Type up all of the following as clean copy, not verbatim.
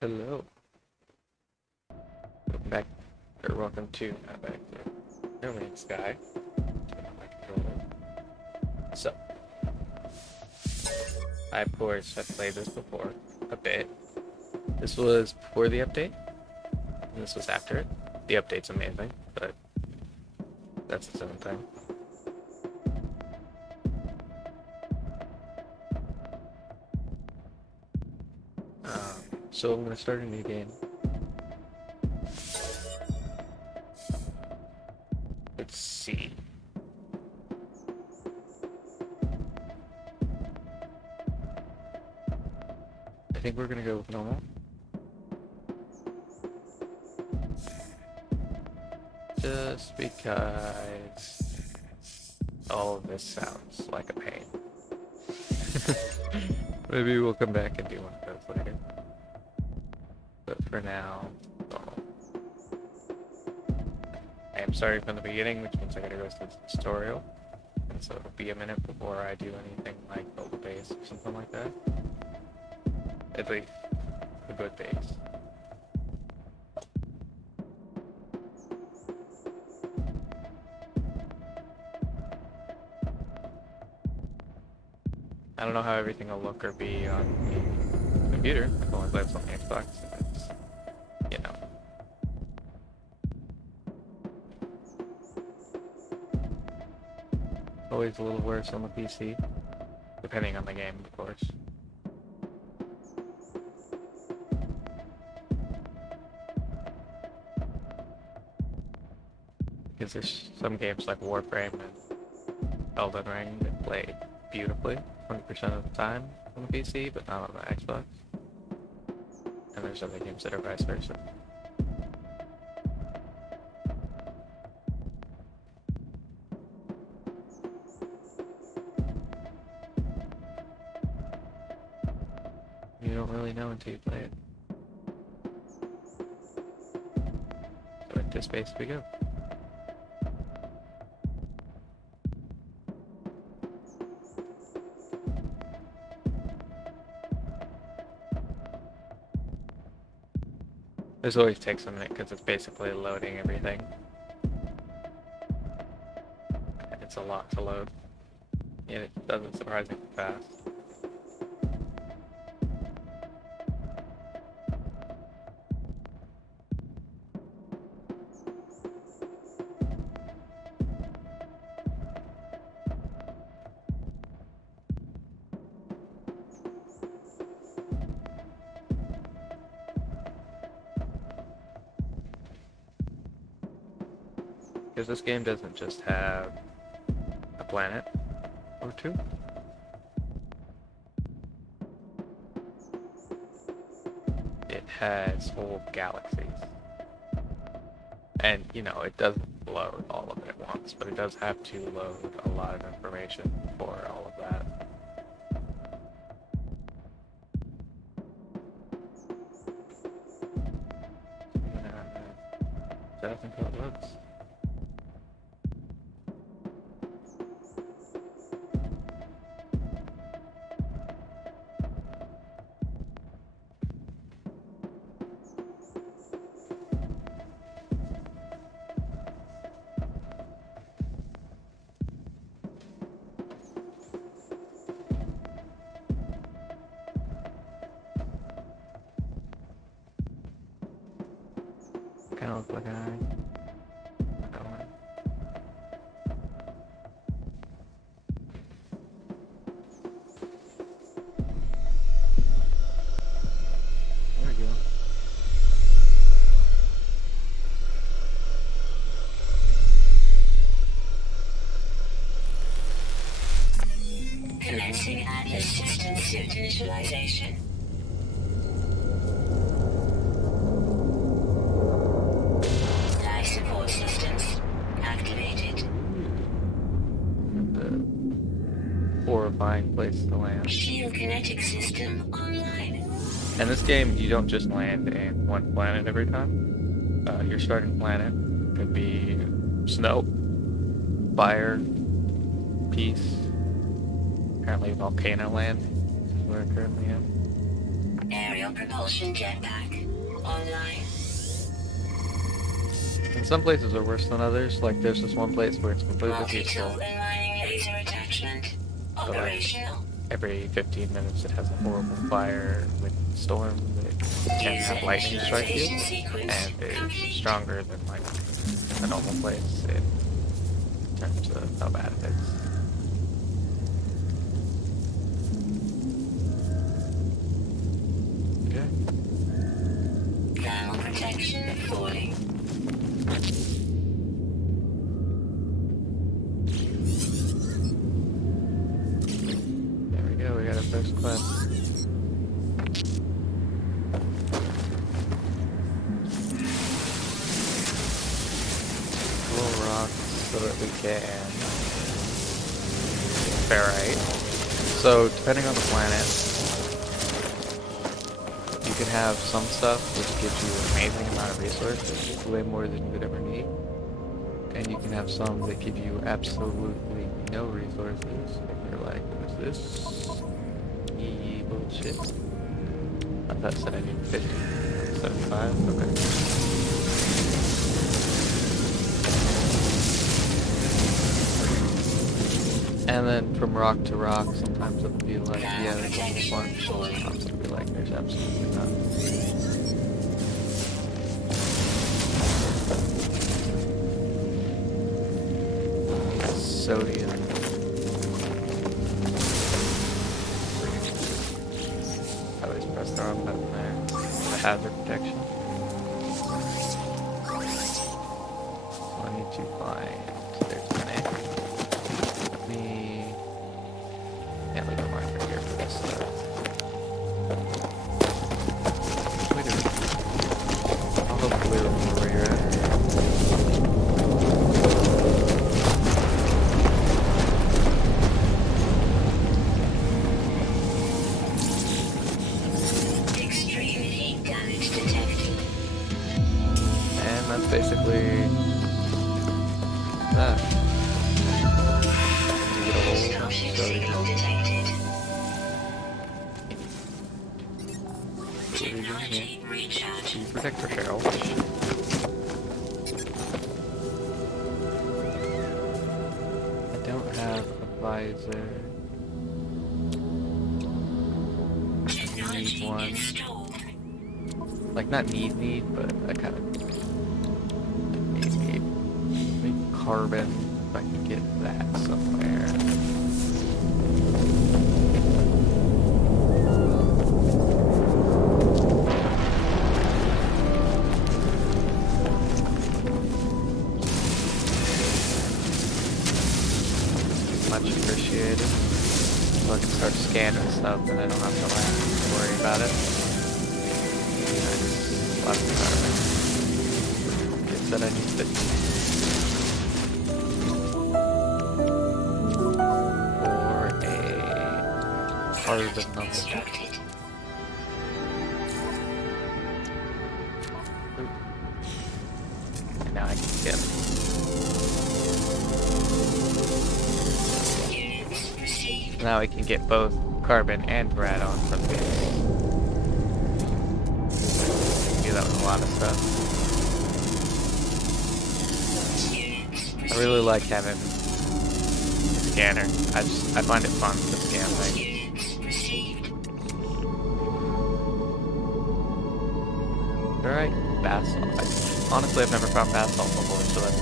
Hello. Welcome back, or welcome to, not back to, No Man's Sky. Turn on my controller. So, I of course have played this before, a bit. This was before the update, and this was after it. The update's amazing, but that's its own thing. So I'm gonna start a new game. Let's see. I think we're gonna go with normal. Just because all of this sounds like a pain. Maybe we'll come back and do one of those later. But for now, normal. I am starting from the beginning, which means I gotta go through the tutorial. And so it'll be a minute before I do anything like build a base or something like that. At least a good base. I don't know how everything will look or be on the computer. I've only played on the Xbox. It's, you know. Always a little worse on the PC. Depending on the game, of course. Because there's some games like Warframe and Elden Ring that play beautifully 20% of the time on the PC, but not on the Xbox. And there's other games that are vice versa. You don't really know until you play it. So into space we go. This always takes a minute because it's basically loading everything. And it's a lot to load. And it doesn't surprisingly fast. Because this game doesn't just have a planet or two. It has whole galaxies. And, you know, it doesn't load all of it at once, but it does have to load a lot of information for all of that. I'm gonna set up until it loads. Kind of look like an eye. There we go. Commencing Atlas system suit initialization. Life support systems activated. The horrifying place to land. Shield kinetic system online. In this game, you don't just land in one planet every time. Your starting planet could be snow, fire, peace, apparently volcano land is where I currently am. Aerial Aerial propulsion jetpack online. And some places are worse than others. Like there's this one place where it's completely peaceful. Multi-tool and mining laser attachment But like operational. every 15 minutes it has a horrible fire with storm that can have lightning strike you. And it's stronger than like a normal place in terms of how bad it is. Okay. Thermal protection fully. There we go, we got our first quest. Little rocks so that we can ferrite. So depending on the planet, you can have some stuff which gives you an amazing amount of resources, way more than you would ever need. And you can have some that give you absolutely no resources. And you're like, what is this? Bullshit. I thought it said I need 50. 75? Okay. And then from rock to rock, sometimes it'll be like, yeah, there's only one. Sometimes it'll be like, there's absolutely none. Sodium. I always press the wrong button there. The hazard protection. So I need to find. There's an egg. Let me. Yeah, leave a marker here for this stuff. Wait a minute. I'll hopefully remember where you're at. Basically that. You get a hole, sodium. To protect yourself. I don't have a visor. I need one. Like not need, but I kind of carbon, if I can get that somewhere. Much appreciated. So I can start scanning stuff and I don't have to worry about it. Nice. Lots of carbon. It said I need 50. Carbon number. And now I can get now I can get both carbon and radon from these. Do that with a lot of stuff. I really like having a scanner. I find it fun to scan things. Alright, basalt. Honestly, I've never found basalt before, so that's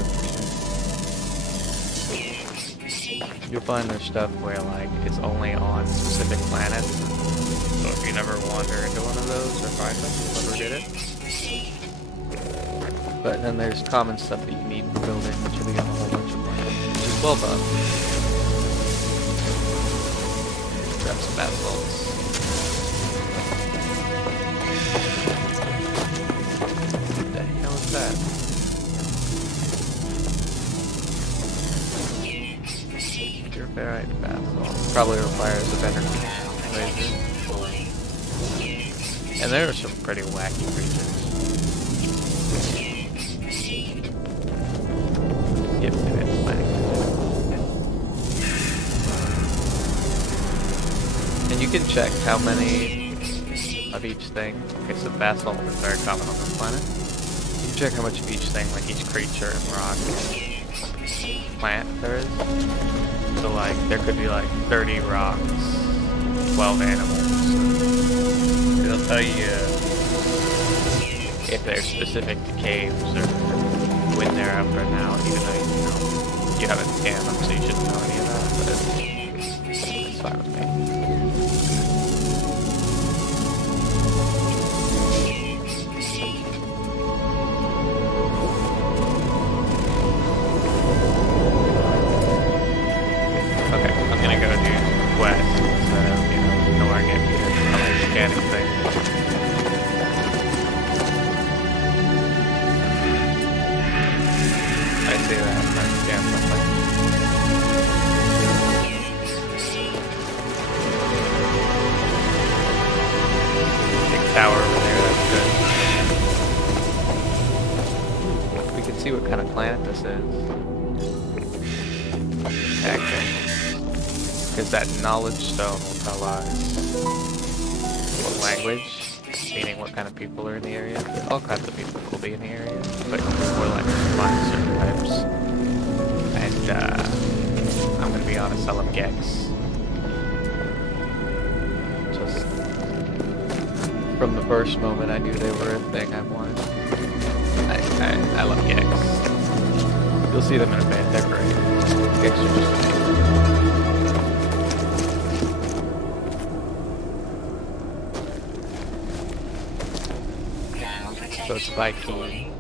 interesting. You'll find there's stuff where, like, it's only on specific planets. So if you never wander into one of those or find them, you'll never get it. But then there's common stuff that you need for building, which will be on a whole bunch of planets, which is well done. Grab some basalts. That. Your ferrite basalt probably requires a better laser. And there are some pretty wacky creatures. Yep, it's mining. And you can check how many of each thing. Okay, so fast level is very common on this planet. You check how much of each thing, like each creature and rock and plant there is. So like, there could be like 30 rocks, 12 animals. It'll tell you if they're specific to caves or when they're up or now, even though you haven't scanned them, so you shouldn't know any of that, but it's fine with me. Okay, I'm gonna go do quest instead of, ignoring it because I like scanning things. I see that. I scan something. Big tower over there, that's good. We can see what kind of planet this is. Okay. Because that knowledge stone will tell us what language, meaning what kind of people are in the area. All kinds of people will be in the area, but more like find certain types. And I'm gonna be honest, I love Gex. Just from the first moment I knew they were a thing I wanted. I love Gex. You'll see them in a band decorated. Gex are just amazing. So it's Viking.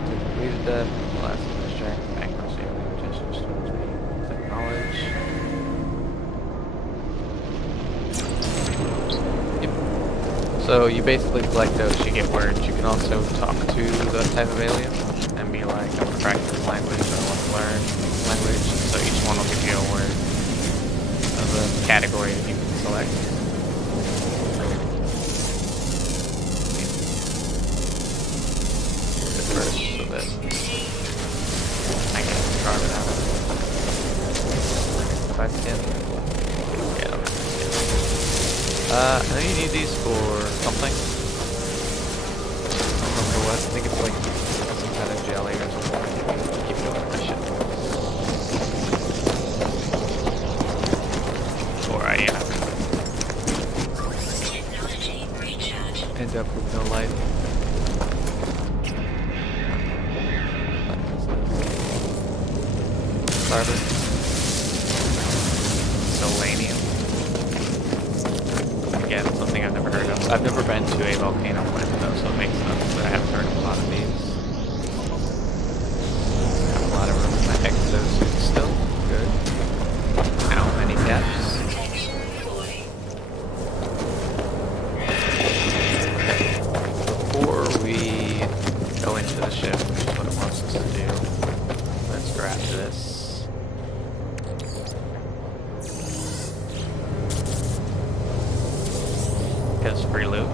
Completed that. Last of the strength, accuracy, gestures towards me. Knowledge. Yep. So you basically collect those, you get words. You can also talk to the type of alien and be like, I want to practice language, or I want to learn language. So each one will give you a word of a category that you can select. First, so that I can carve it out. If I can. Yeah. I know you need these for something. I don't remember what. I think it's like some kind of jelly or something to keep going with mission. Or I end up with no life. Carbon. Selenium. Again, something I've never heard of. I've never been to a volcano planet though, so it makes sense that I haven't heard of a lot of these. Have a lot of room in my exosuit still. Good. How many caps? Before we go into the ship, which is what it wants us to do, let's grab this. Because free loot.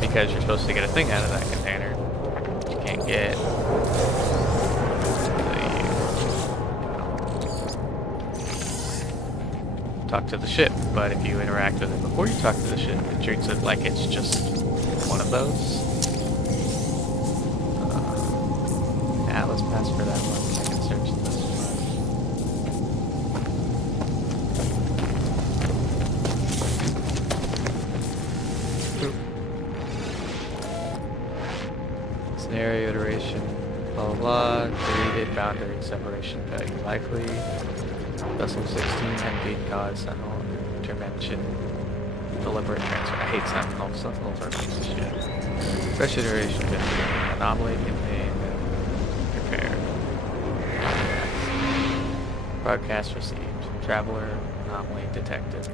Because you're supposed to get a thing out of that container. You can't get talk to the ship, but if you interact with it before you talk to the ship, it treats it like it's just one of those. Yeah, let's pass for that one. I can search this one. Scenario iteration, blah blah blah. Deleted boundary separation value likely. Vessel 16, MV cause sentinel intervention. Deliberate transfer. I hate sentinels. Sentinels are a piece of shit. Fresh iteration 50. Anomaly contained. Prepare. Broadcast received. Traveler. Anomaly detected.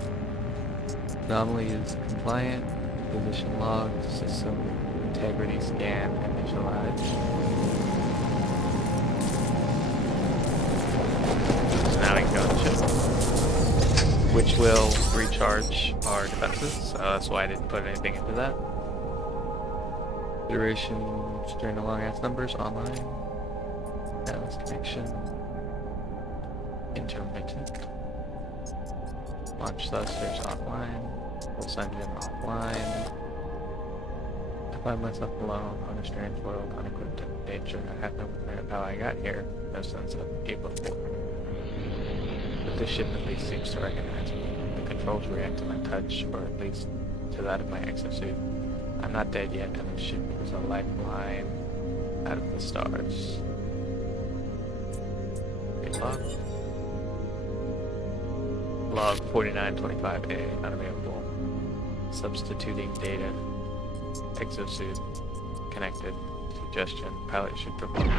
Anomaly is compliant. Position logged. System integrity scan. Initialized. Now we can go to the ship, which will recharge our defenses, so that's why I didn't put anything into that. Iteration, string the long ass numbers online. Balance connection. Intermittent. Launch thrusters offline. Pulse engine offline. I find myself alone on a strange world, unequipped in nature. I have no memory of how I got here, no sense of able for. But this ship at least seems to recognize me. The controls react to my touch, or at least to that of my exosuit. I'm not dead yet, and the ship is a lifeline out of the stars. Okay, log 4925A, unavailable. Substituting data. Exosuit connected. Suggestion. Pilot should perform.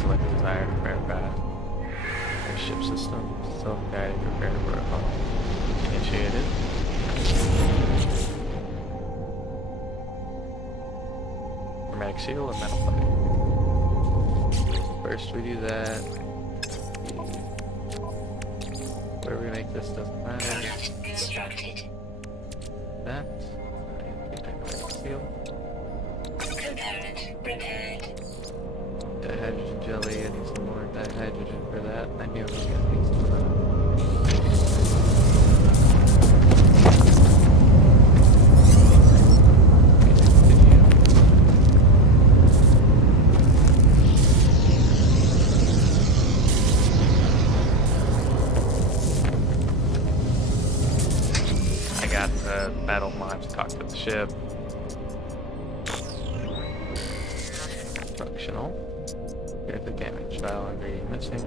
Select desired repair path. Ship system. Self-guided repair protocol. Initiated. Hermetic seal or metal plate? First we do that. Where we make this doesn't matter. Product constructed. That. Hermetic seal. Component prepared. Dihydrogen jelly, I need some more dihydrogen for that. I knew I was gonna need some of that. I got the battle mod to talk to the ship. Functional. Here's the damage file ingredient missing.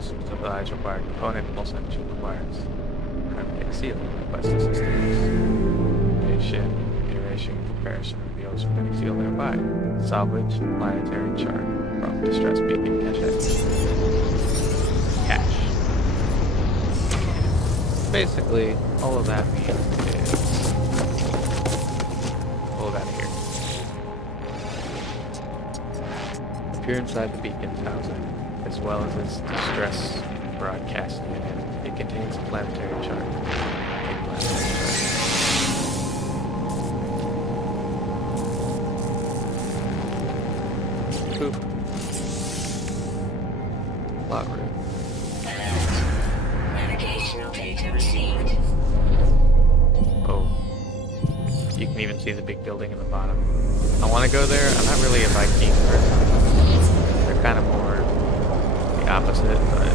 Supplies required component, pulse engine requires. Hermetic seal. Request assistance. Ship. Iteration comparison reveals hermetic seal nearby. Salvage planetary chart from distress beacon cache. Cache. Basically, all of that means is pull it out of here. Appear inside the beacon's housing, as well as its distress broadcast unit. It contains a planetary chart. Poop. Plot room. Navigational data received. Oh. You can even see the big building in the bottom. I want to go there. I'm not really a Viking person. They're kind of more the opposite, but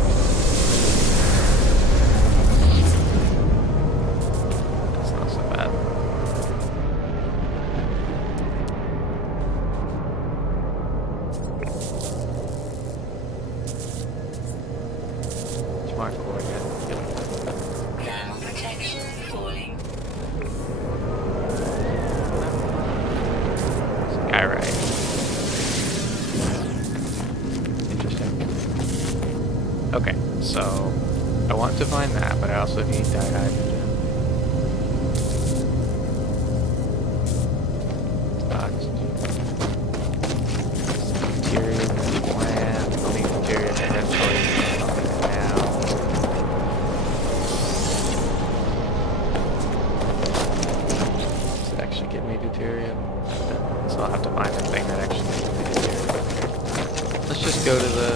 it's not so bad. Smart coordinate. Thermal protection falling. Skyride. Interesting. Okay, so I want to find that, but I also need dihydrogen. Material plant, clean material inventory now. Does it actually give me deuterium? So I'll have to find the thing that actually gives me deuterium. Let's just go to the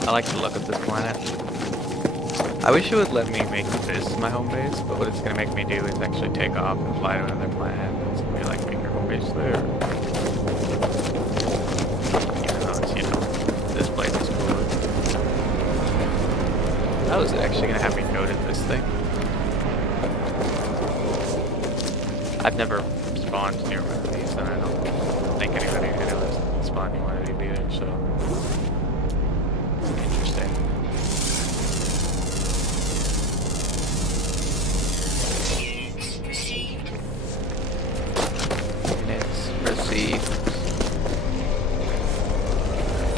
I like the look of this planet. I wish it would let me make this my home base, but what it's going to make me do is actually take off and fly to another planet. It's going to be like, make your home base there. Even though it's, you know, this place is cooler. How is it actually going to have me go to this thing? I've never spawned near one of these, and I don't think anybody who knows spawned near one of these either, so... Interesting. Units received. Units received.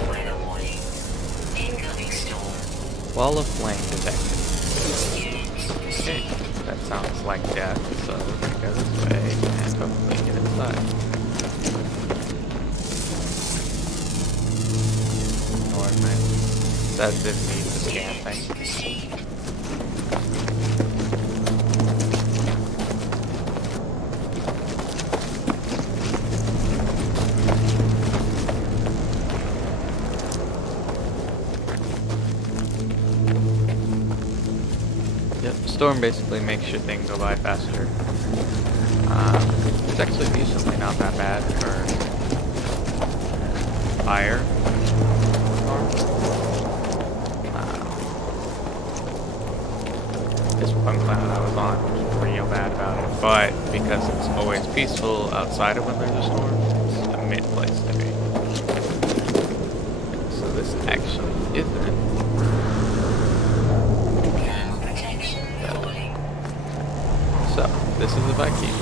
Weather warning. Incoming storm. Wall of flame detected. Units Okay, received. that sounds like death, so we're gonna go this way and hopefully get inside. North, man. That didn't need the scan thing. Received. ship. Storm basically makes your thing go by faster. It's actually decently not that bad for fire. This one planet I was on was real bad about it, but because it's always peaceful outside of when there's a storm, it's a mid place to be. So this actually isn't. So, this is a Viking.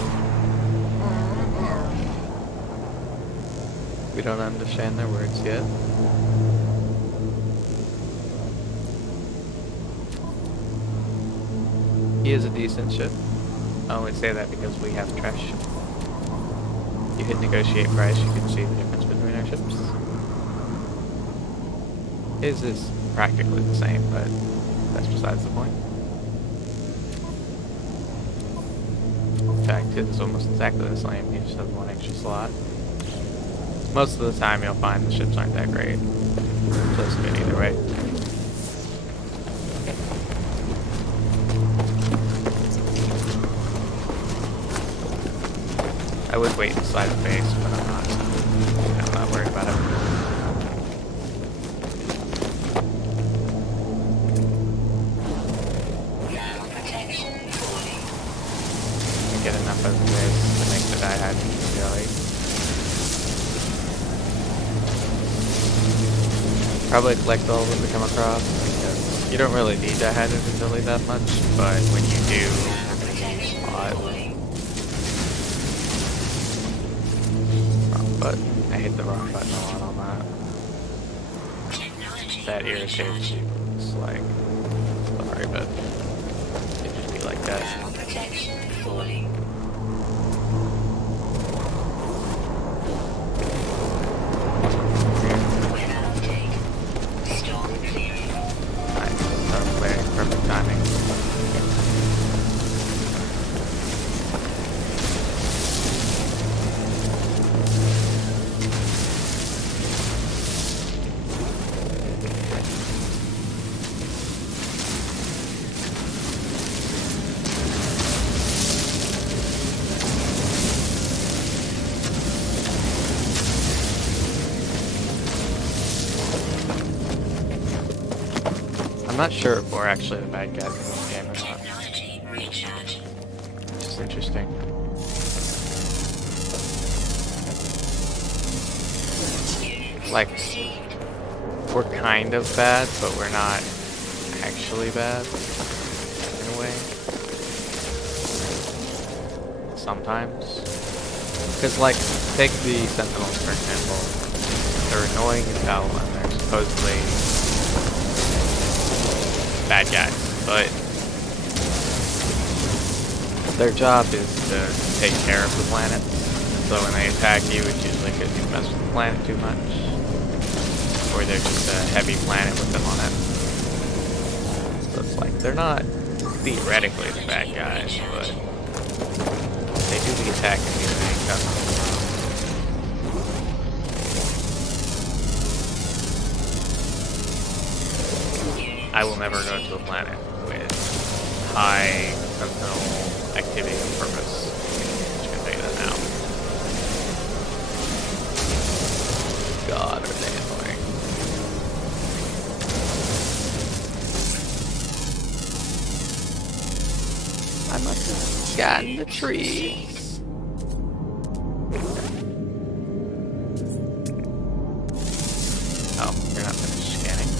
We don't understand their words yet. He is a decent ship. I only say that because we have trash. You hit negotiate price, you can see the difference between our ships. His is practically the same, but that's besides the point. In fact, his is almost exactly the same, he just has one extra slot. Most of the time you'll find the ships aren't that great. So it's good either way. I would wait inside the base, but I'm not worried about it. Get enough of this to make the dihydrogen jelly. Probably collect all of them to come across, because you don't really need dihydrogen jelly that much, but when you do, a lot. Wrong button. I hit the wrong button a lot on that. That irritates you. It's like, sorry, but it just be like that. Perfect timing. I'm not sure if we're actually the bad guys in this game or not. Which is interesting. Like, we're kind of bad, but we're not actually bad, in a way. Sometimes. Because, like, take the Sentinels, for example. They're annoying as hell, and they're supposedly bad guys, but their job is to take care of the planet. So when they attack you, it's usually because you mess with the planet too much, or they're just a heavy planet with them on it. So it's like, they're not theoretically the bad guys, but they do the attack and the stuff. I will never go to a planet with high sentinel activity on purpose. I'm just gonna tell you that now. God, are they annoying. I must have gotten the trees. Oh, you're not finished scanning.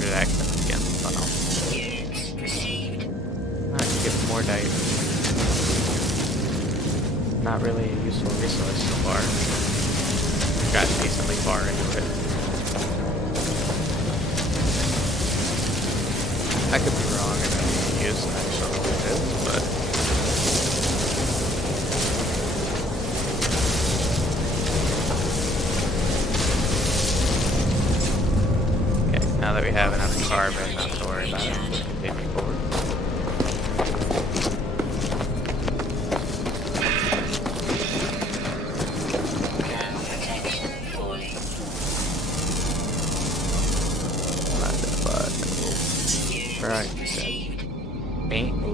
Did I accidentally scan the funnel? Alright, you get more dice. Not really a useful resource so far. Got decently far into it. I could be wrong and maybe use an extra what it is, but okay, now that we have enough carbon, not to worry about it. Let's continue forward.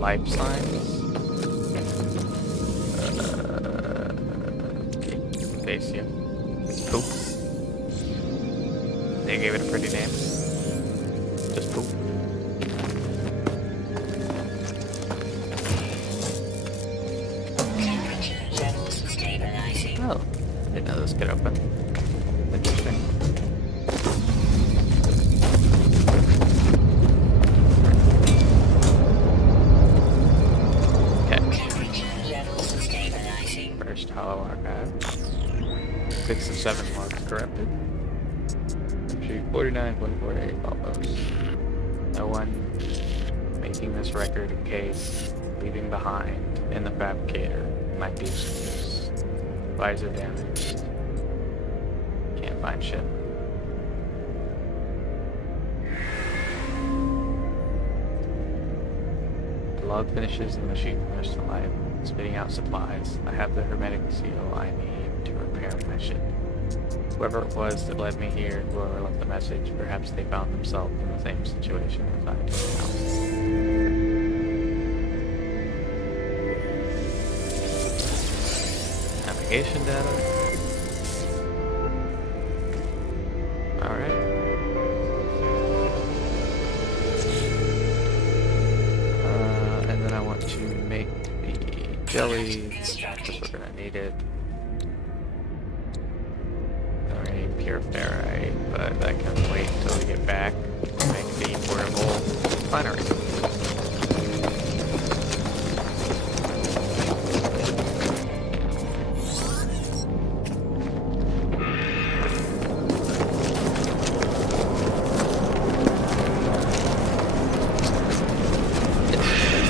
life signs. Facio. Poop. They gave it a pretty name. Just poop. Temperature levels stabilizing. Oh, didn't know this could open. Interesting. Okay. Temperature levels stabilizing. First hollow archive. 6 of 7 marks corrupted. Entry 49.48 follows. No one making this record in case leaving behind in the fabricator might be some use. Visor damaged. Can't find shit. The log finishes and the machine returns to life, spitting out supplies. I have the hermetic seal I need to repair my ship. Whoever it was that led me here, whoever left the message, perhaps they found themselves in the same situation as I do now. Navigation data. Alright. And then I want to make the jelly, because we're gonna need it. Alright, pure ferrite, but that can wait until we get back to make the portable refinery.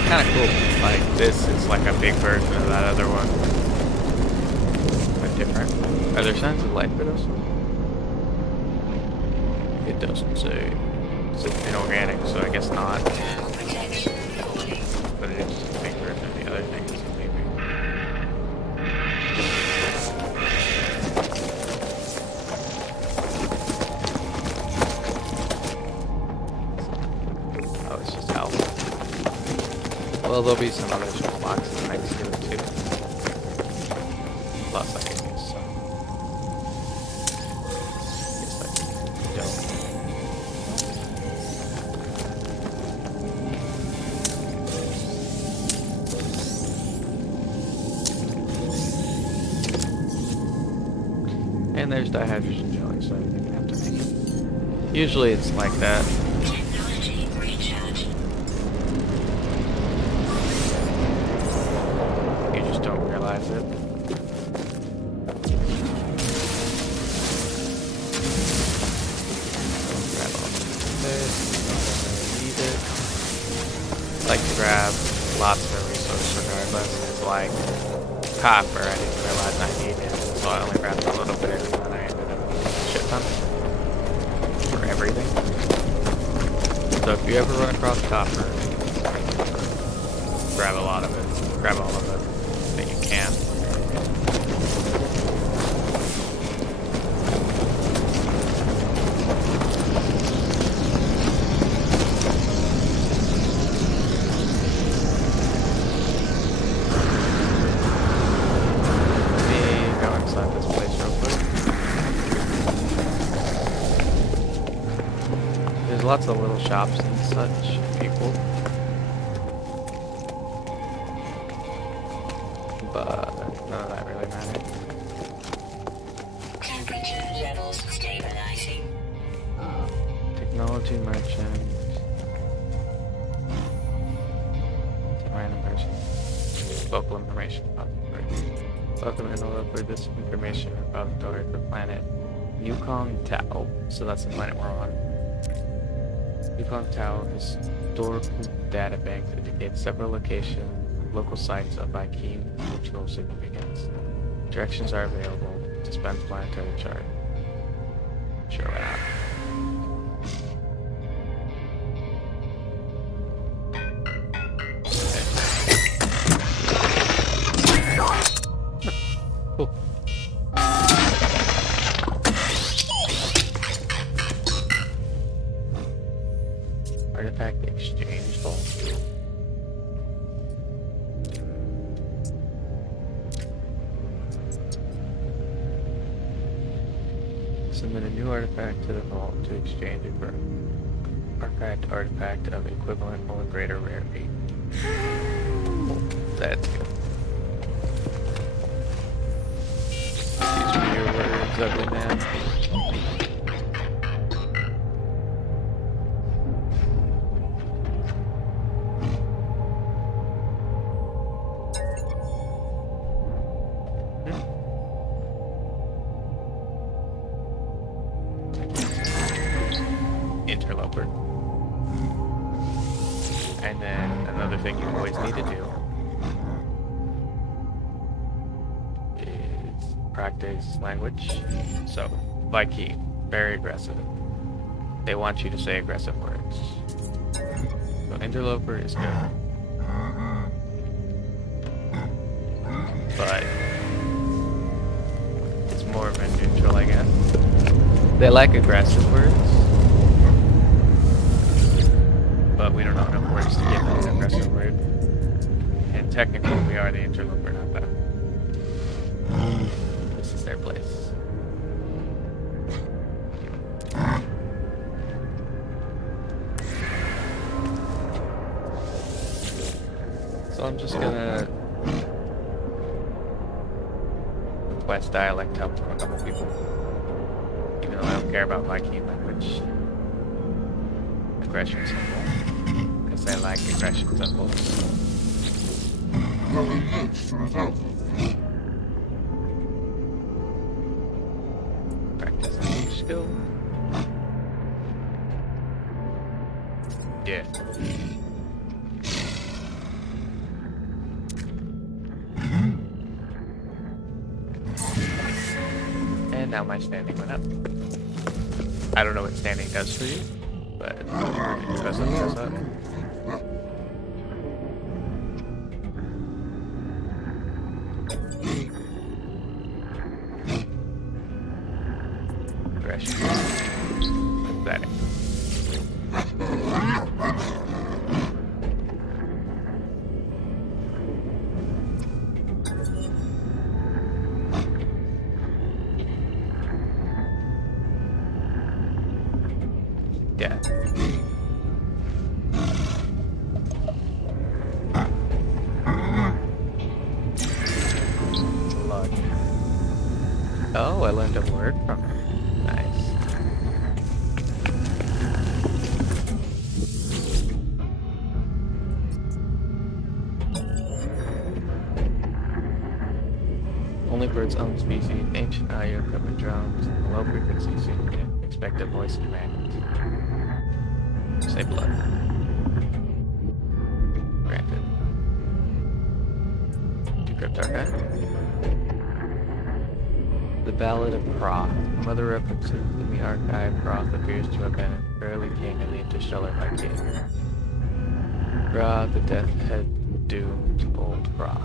Kind of cool. Like, this is like a big version of that other one. But different. Are there signs of life for this one? It doesn't say. It's inorganic, so I guess not. Thermal protection falling. But it is just a big version of the other things, maybe. Oh, it's just alpha. Well, there'll be some other small boxes next to it too. Plus, I can use some. Guess I don't. And there's dihydrogen jelly, so I think I have to make it. Usually it's like that. Technology recharge. You just don't realize it. Grab all this. Need it. I like to grab lots of resources regardless. It's like copper, I didn't realize I needed, so I only grabbed a little bit and then I ended up with a shit ton for everything. So if you ever run across copper, grab a lot of it. Grab all of it that you can. Let me go inside this place real quick. There's lots of little shops and such people. But none of that really matters. Temperature levels stabilizing. Technology merchant. Random person. Local information repository. Welcome and hello for this information repository for planet Yukon Tau. So that's the planet we're on. Yukon Tau historical data bank that indicates several local sites of Viking cultural significance. Directions are available to Spence planetary chart. Sure, why not? Cool. Artifact exchange vault. Submit a new artifact to the vault to exchange it for archived artifact of equivalent or greater rarity. That's good. These are your words, ugly man. Interloper. And then another thing you always need to do is practice language. So, Viking, very aggressive. They want you to say aggressive words. So interloper is good. But it's more of a neutral, I guess. They like aggressive words. But we don't know enough words to give them an aggressive word. And technically we are the interloper, not them. This is their place. So I'm just gonna request dialect help from a couple people. Even though I don't care about Viking language. Aggression symbol. Because I like aggression symbols. Practice language skill. Yeah. And now my standing went up. I don't know what standing does for you, but because it goes up. Aggression. Pathetic. Yeah. Log. Oh, I learned a word from her. Nice. Only for its own species, ancient audio equipment drones, and low frequencies you can expect a voice command. Say blood. Granted. Decrypt archive. The Ballad of Proth. From other references in the archive, Proth appears to have been an early king of the interstellar Viking. Ra, the death had doomed old Proth.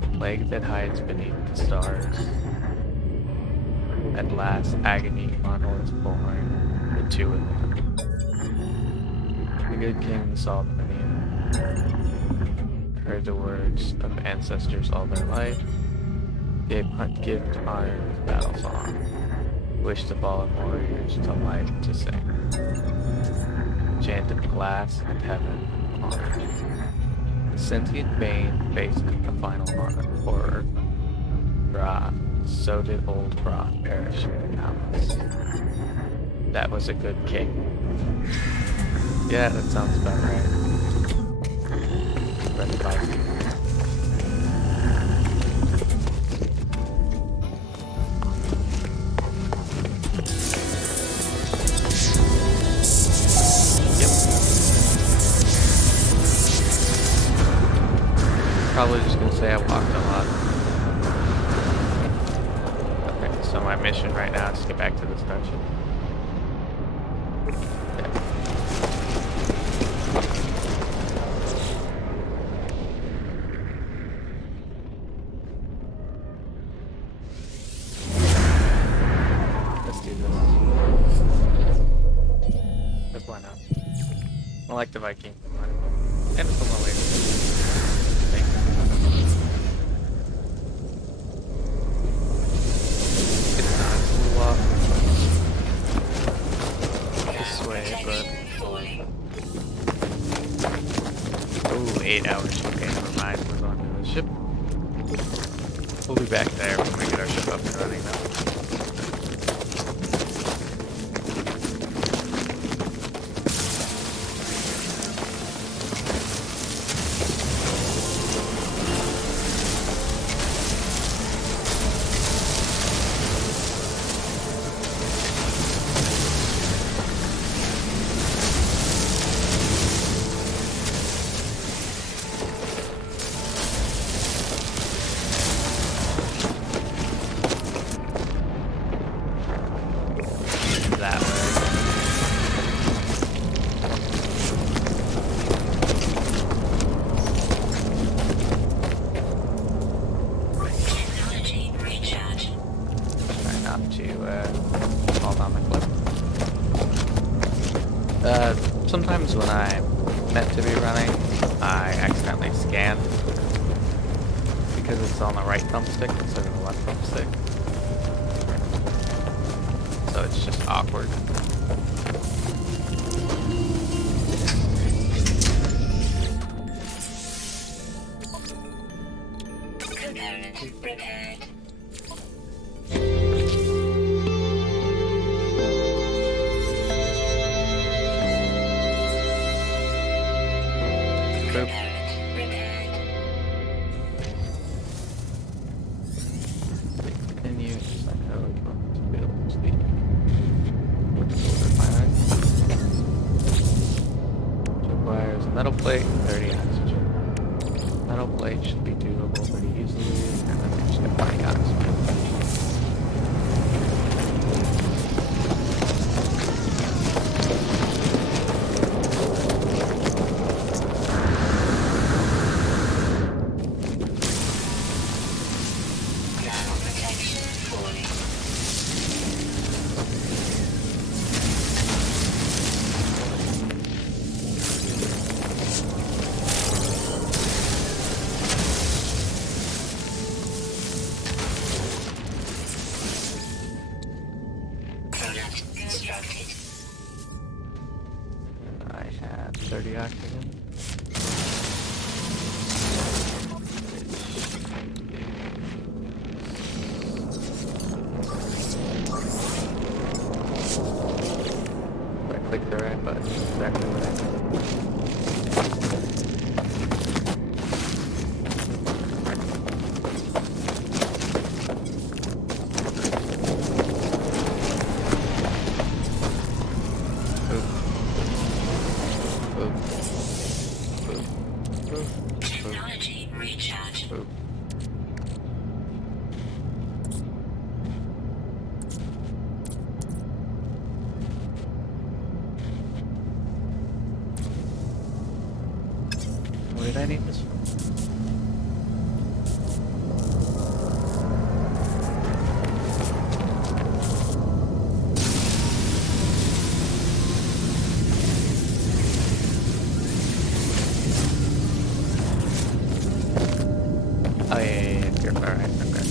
The plague that hides beneath the stars. At last, agony on was born. The two of them. The good king saw the many, heard the words of ancestors all their life, gave gift honor with battle song, wished the fallen warriors to light to sing, chanted glass and heaven honored. The sentient Bane faced a final horror. Ra, so did old Ra perish in the palace. That was a good king. Yeah, that sounds about right. Red Viking. Yep. Probably just gonna say I walked a lot. Okay, so my mission right now is to get back to this dungeon. Let's do this. Because why not? I like the Viking. And it's a little later. It's not. 8 hours. Okay, never mind. We're going to the ship. We'll be back there when we get our ship up and running now. That way. Technology recharge. Try not to fall down the cliff. Sometimes when I'm meant to be running, I accidentally scan because it's on the right thumbstick instead of the left thumbstick. So it's just awkward. Component repaired. Boop. Component repaired. Continue to send code to build speed. Refinery. Which requires a metal plate and 30 oxygen. Metal plate should be doable pretty easily, and then we just get 20 oxygen. Thermal protection falling. Product constructed. I had 30 oxygen. If I click the right button, exactly what I need. Boop. Boop. Boop. Boop. Technology recharge. Boop. What did I need this for? Oh yeah, purifier, right, okay.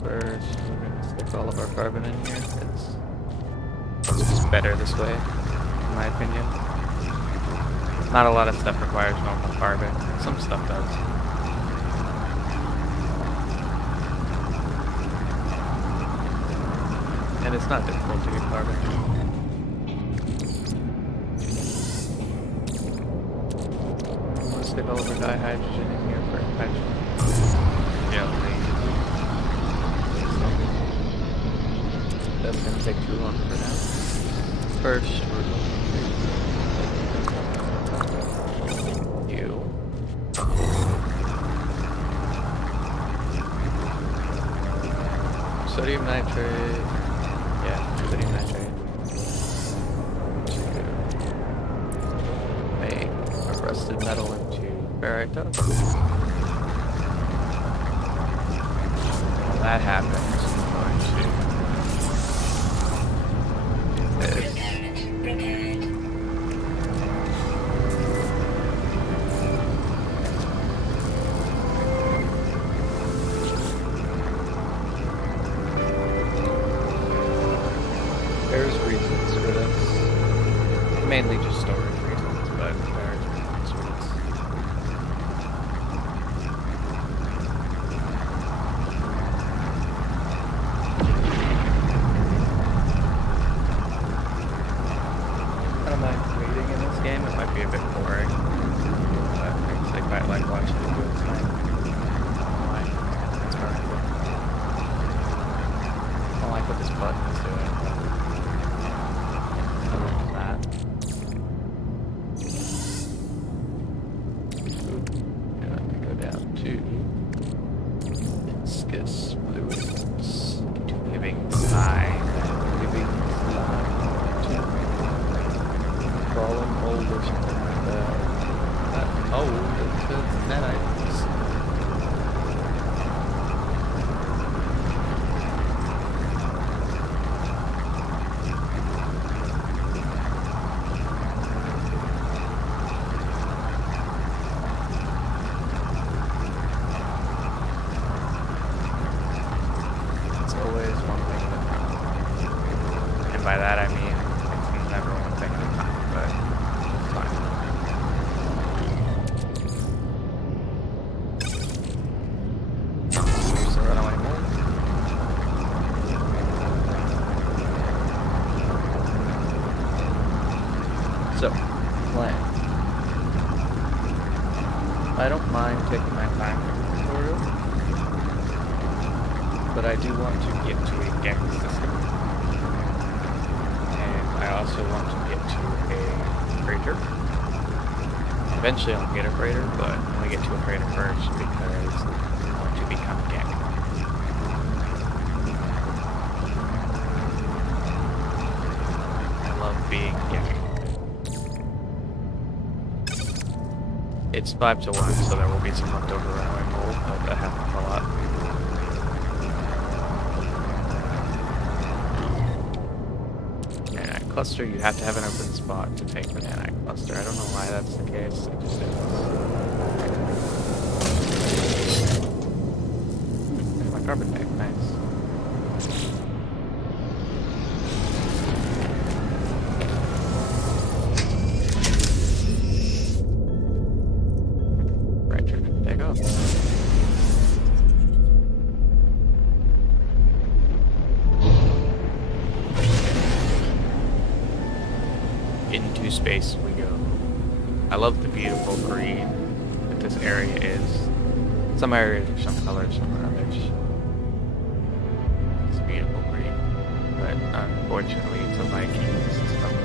First, we're gonna stick all of our carbon in here. It's just better this way, in my opinion. Not a lot of stuff requires normal carbon. Some stuff does. And it's not difficult to get carbon. Let's stick all of our dihydrogen in here for hydrogen. Yeah, that's gonna take too long for now. First, we're going to you. Sodium nitrate. Yeah, sodium nitrate. To make a rusted metal into ferrite dust. that happens, I'm going to do this. Repair. Repaired. There's reasons for this. Mainly just storage reasons, but there's reasons for this. I don't mind waiting in this game. It might be a bit boring, but I actually quite like watching it do its thing. I don't know why. It's perfect. I don't like what this button is doing, but other than that. Ooh, yeah, let me go down to viscous fluids. Living slime. Living slime. Crawling mold or something like that. Not mold, it's nanites. It's always one thing at a time. And by that I mean it's never one thing at a time, but it's fine. So I don't want any more. So, plan. I don't mind taking my time for the tutorial, but I do want to get to a Gek system, and I also want to get to a freighter. Eventually I'll get a freighter, but I want to get to a freighter first because I want to become Gek. I love being Gek. It's 5 to 1, so there will be some leftover runaway mold, but that happens a lot. Nanite cluster, you have to have an open spot to take the nanite cluster. I don't know why that's the case, it just is. There's my carpet bag, nice. Right, take off. Into space we go. I love the beautiful green that this area is. Some areas are some colors, some are others. It's beautiful green, but unfortunately it's a Viking system.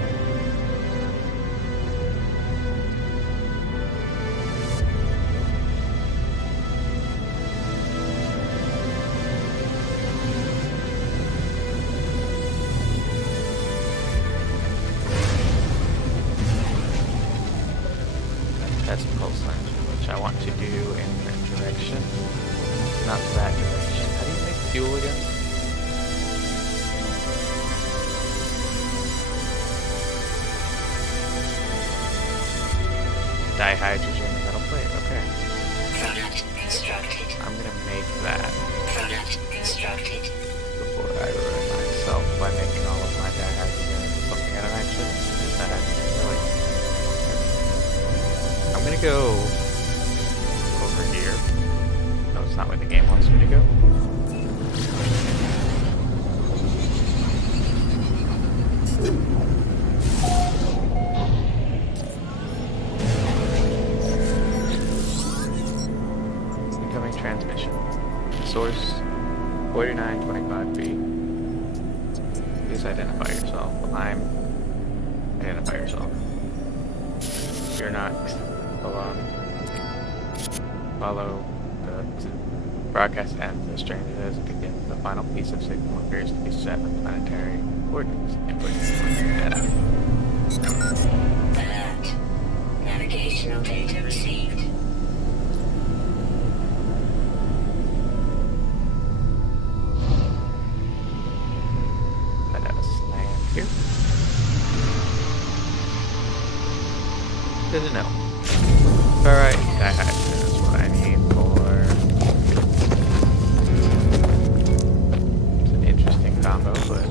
Test pulse engine, which I want to do in that direction. Not that direction. How do you make fuel again? Dihydrogen metal plate, okay. Product constructed. I'm gonna make that Product constructed. before I ruin myself by making all of my dihydrogen into something I don't actually use dihydrogen really. I'm gonna go over here. No, it's not where the game wants me to go. Incoming transmission. Source 4925B. Please identify yourself. Identify yourself. You're not alone. Follow the broadcast ends. The stranger as it begins. The final piece of signal appears to be set with planetary coordinates. Input data. Alert. Navigational data received. Good to know. Alright, that's what I need for... It's an interesting combo, but...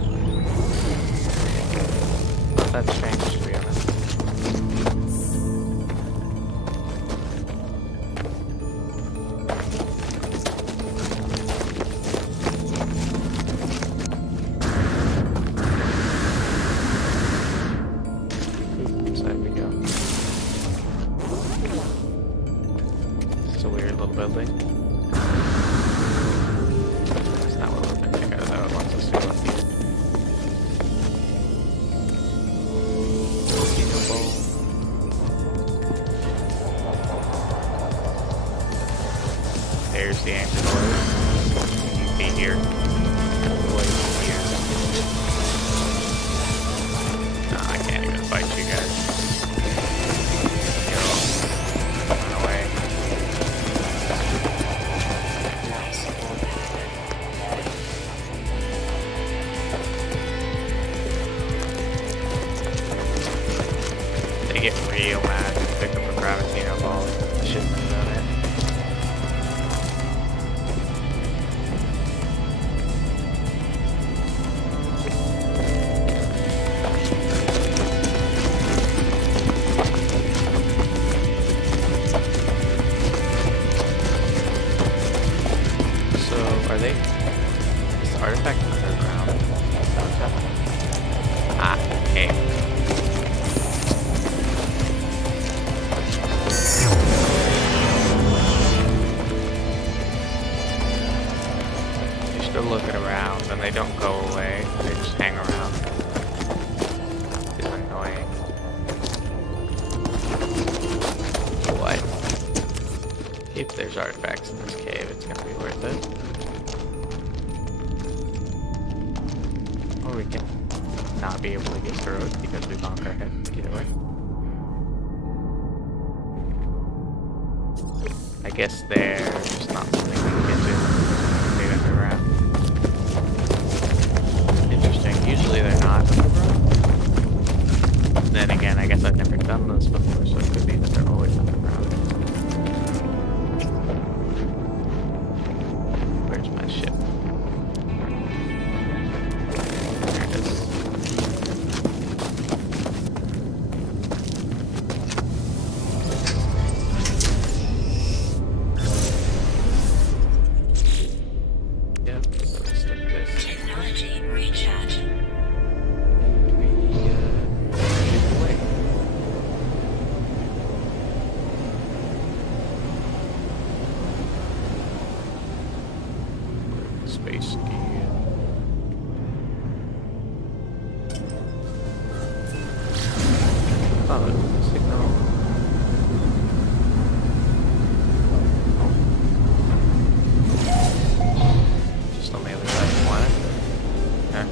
not that strange, to be honest. Inside we go. It's a weird little building. That's not what we're going to check out. That wants us to go up here. Volcano bowl. There's the anchor. You be here. Boy, here. No, I can't even fight you guys. Run away. They get real mad if they pick up a Gravitino ball. I shouldn't have done it. Are they? Is the artifact underground? Is that what's happening? Ah, okay. They're still looking around and they don't go away. They just hang around. It's annoying. What? If there's artifacts in this cave, it's gonna be worth it. Or we can not be able to get through it because we bonk our head. Either way. I guess they're just not something we can get to. Maybe underground. Interesting. Usually they're not underground. Then again, I guess I've never done this before, so it could be that they're always underground. Where's my ship? There it is. Yeah, so let's stick this. Technology recharging. Ship away. Space ski. Oh, signal. Just on the other side of the planet. Okay.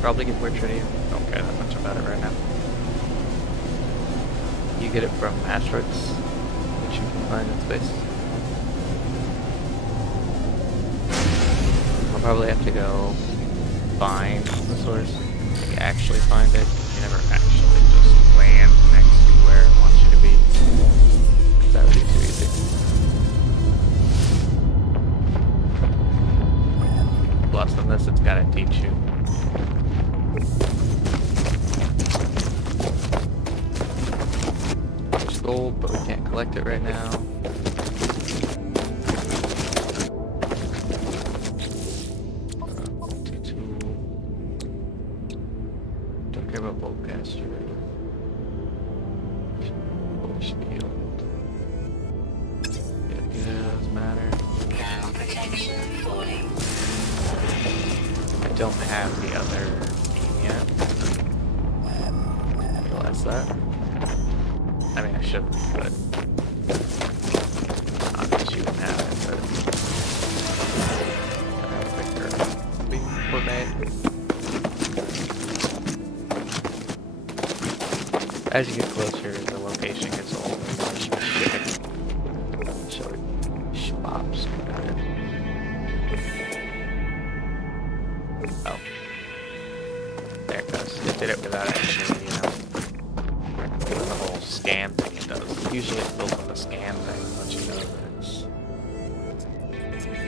Probably get more tritium. Don't care that much about it right now. You get it from asteroids, which you can find in space. I'll probably have to go find the source. Like actually find it. You never actually just land next to where it wants you to be. That would be too easy. Plus than this, it's gotta teach you. There's gold, but we can't collect it right now. Don't care about Volcaster. Polish field. Yeah, doesn't matter. Ground protection falling. I don't have the other beam yet. Realize that. I mean, I should, but obviously you wouldn't have it, but I have a bigger beam for me. As you get closer, the location gets a little bit more specific. So it schmops. Oh. There it goes. It did it without actually, doing the whole scan thing it does. Usually it builds up a scan thing and lets you know that it's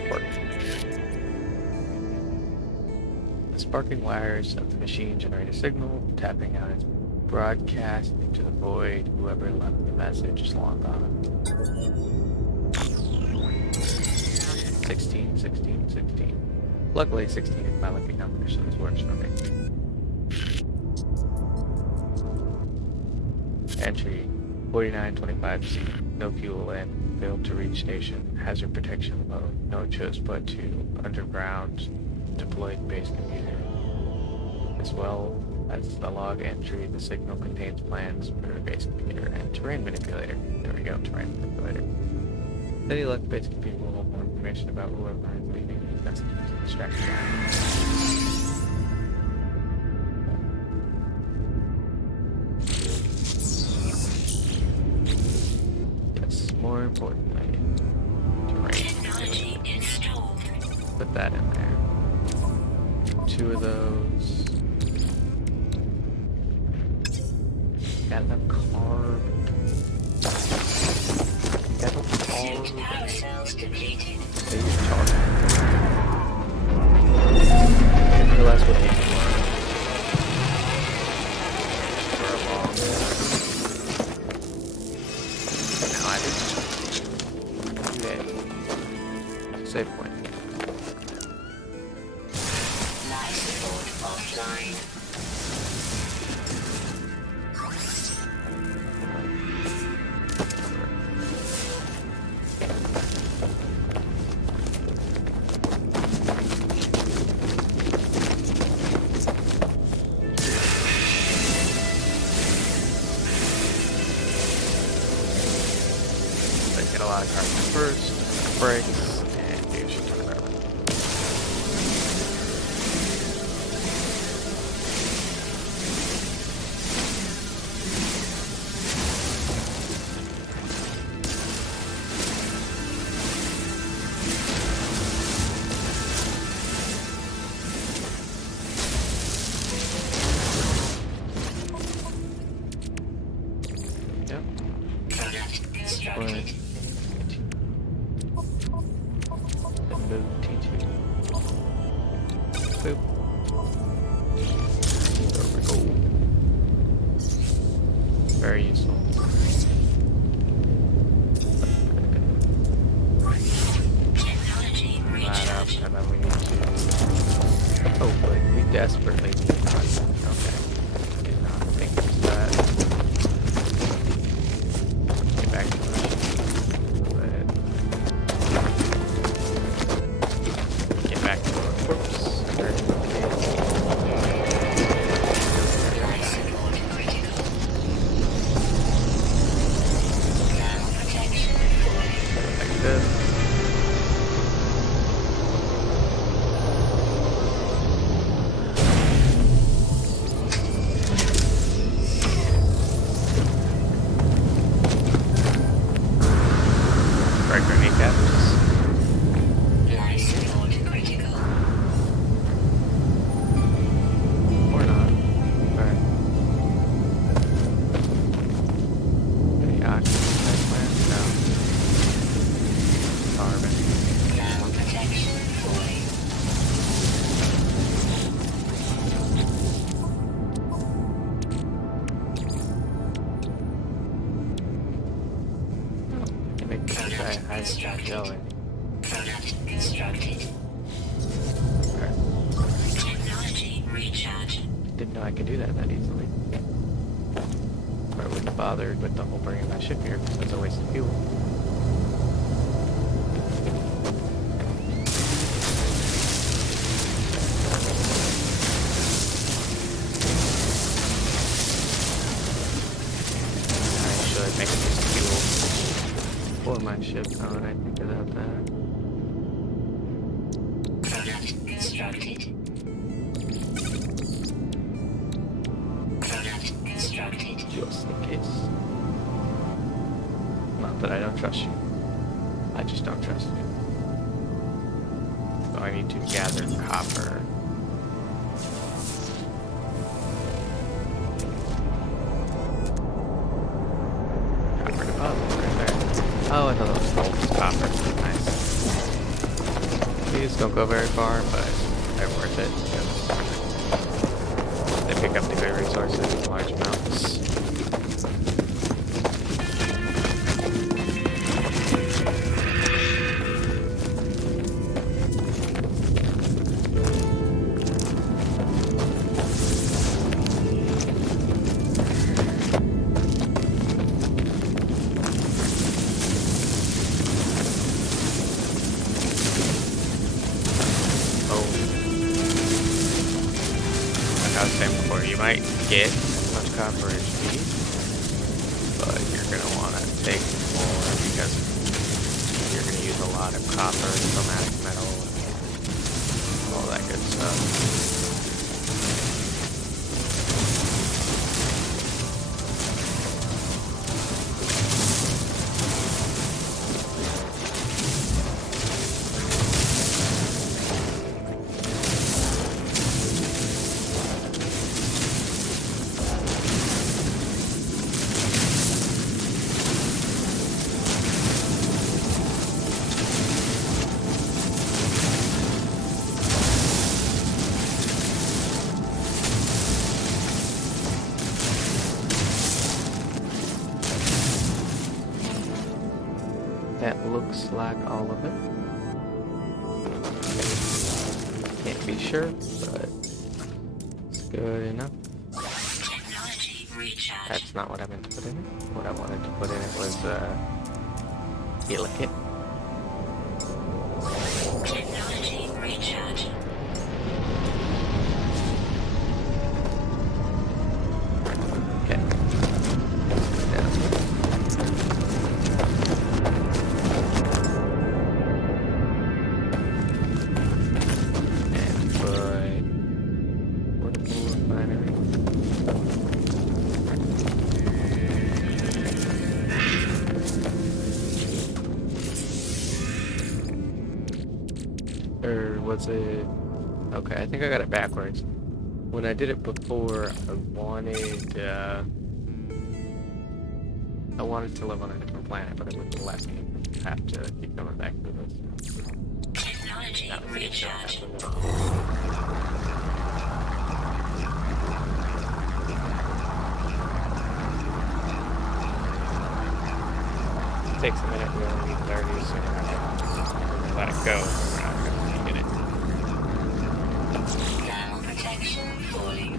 working. The sparking wires of the machine generate a signal, tapping out its broadcast into the void. Whoever left the message is long gone. 16, 16, 16. Luckily, 16 is my lucky number, so this works for me. Entry 4925C. No fuel in. Failed to reach station. Hazard protection low. No choice but to underground deployed base computer. As well as the log entry, the signal contains plans for base computer and terrain manipulator. There we go, terrain manipulator. Steady luck base computer will hold more information about whoever is leaving these messages and distraction. Yes, more importantly, terrain. Technology installed. Put that in there. 2 of those. Got enough carb. Got enough Suit carb. power cells depleted. They use charge. Didn't realize what these were. For a long now I did. Yeah. Save point. Life support offline. Get a lot of carbon first, brakes, and you should turn it over. Yep. Product constructed. Then move T2. Boop. There we go. Very useful. Technology That up, recharge. and then we need to. Oh, but we desperately need content. Okay. Did not think it was that. Get back to the get back to our corpse. Life support critical. Ground protection fully. Like this. Strike our kneecaps. Life support critical. Or not. Alright. Any oxygen type plants? No. Carbon. Ground protection fully. Can make this guy hydrogen jelly. Product constructed. Alright. Technology recharge. Didn't know I could do that easily. Or I wouldn't have bothered with the whole bringing my ship here because it's a waste of fuel. I should make use of fuel for my ship now that I think about that. Product constructed. Product constructed. Just Not that I don't trust you. I just don't trust you. So I need to gather copper. Copper deposit right there. Oh, I thought that was gold. It's copper. Nice. These don't go very far, but they're worth it. They pick up the good resources in large amounts. Like I was saying before, you might get as much copper as you need, but you're going to want to take more because you're going to use a lot of copper, chromatic metal, and all that good stuff. That looks like all of it. Can't be sure, but it's good enough. Technology recharge. That's not what I meant to put in it. What I wanted to put in it was Helicate. Technology recharge. Okay. That's good. And put portable refinery. Or was it? Okay, I think I got it backwards. When I did it before, I wanted to live on a different planet, but it wouldn't let me. Have to keep coming back to this. Technology That was the issue I had recharge. with it. It takes a minute. We only need 30, so we're not gonna let it go. We're not gonna need it. Thermal protection falling.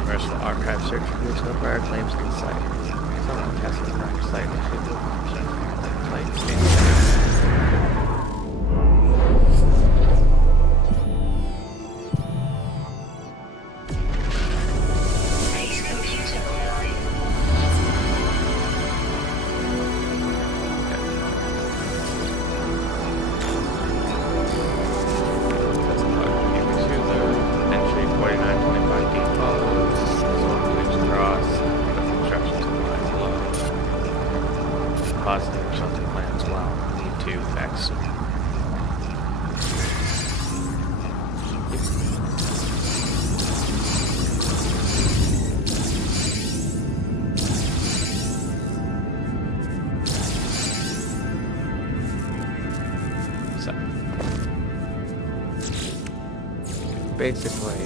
Universal Archive search reveals no prior claims to the site. Someone tested the prior site and should be Base computer online. That's the button. Use user. Entry 4925 default. Someone clicks across. The instructions apply below. Positive or something plans well. Need to fax. So, basically,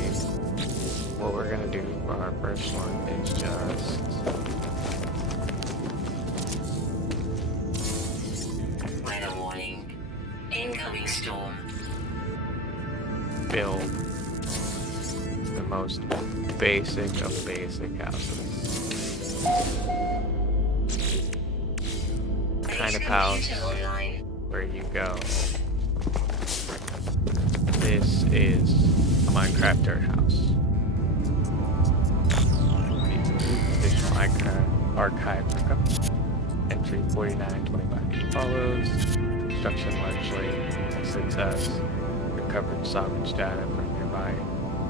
what we're gonna do for our first one is just Weather warning. Incoming storm. build the most basic of basic houses. Kind of Base house computer online. where you go. This is a Minecraft dirt house. Additional archive lookup. Entry 4925 follows. Construction largely success. The recovered salvage data from nearby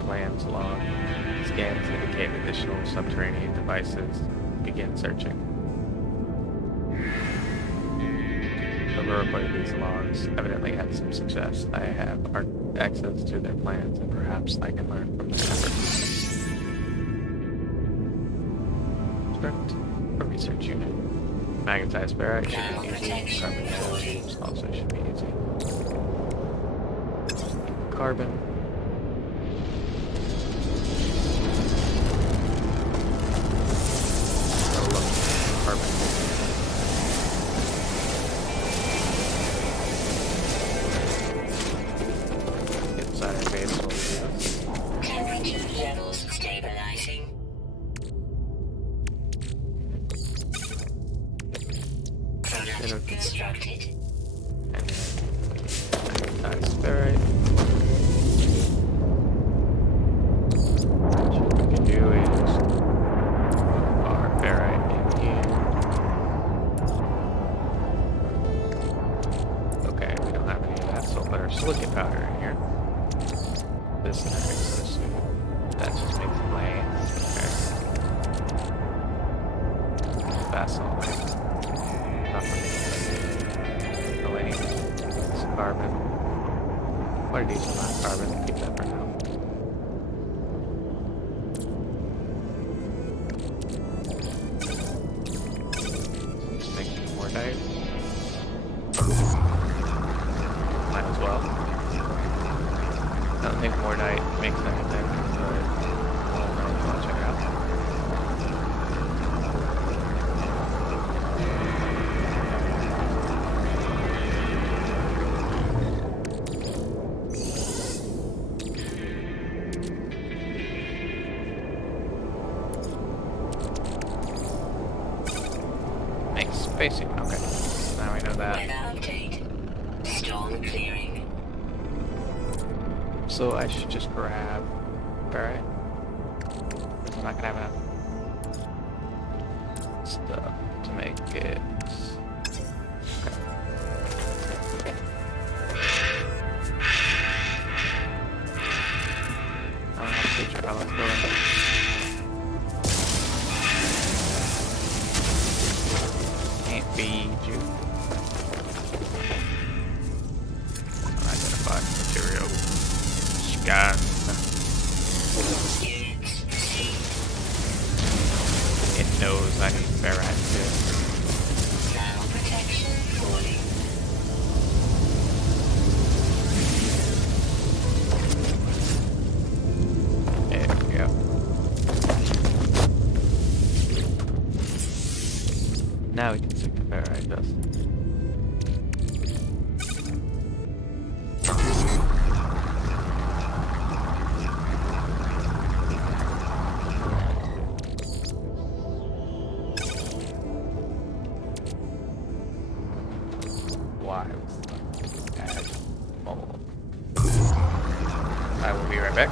plans log. Scans indicate additional subterranean devices. Begin searching. Overreported these logs evidently had some success. I have access to their plans, and perhaps I can learn from them. Construct a research unit. Magnetized barrite should be easy. Carbon nanotubes also should be easy. Carbon. Oh look, carbon. Inside our base will do this. Temperature levels stabilizing. Product constructed. And then magnetized ferrite. What we can do is our ferrite in here. Okay, we don't have any of that, so we'll put our silicon powder in here. This and that makes this. That just makes land. Okay. Basalite. Selenium. Some carbon. What are these amount of carbon? Keep that for now. Just make some more diet. Might as well. I don't think more diet makes anything, but I'll check it out. Makes spacing. Okay. Now we know that. Weather update. Storm clearing. So I should just grab ferrite. I'm not gonna have enough stuff to make it. Okay. I'm not too sure how it's going. Can't feed you. Unidentified material. Scan. Units C. It knows I need ferrite too. Thermal protection falling. There we go. Now we can see the ferrite dust. Why was add mobile? I will be right back.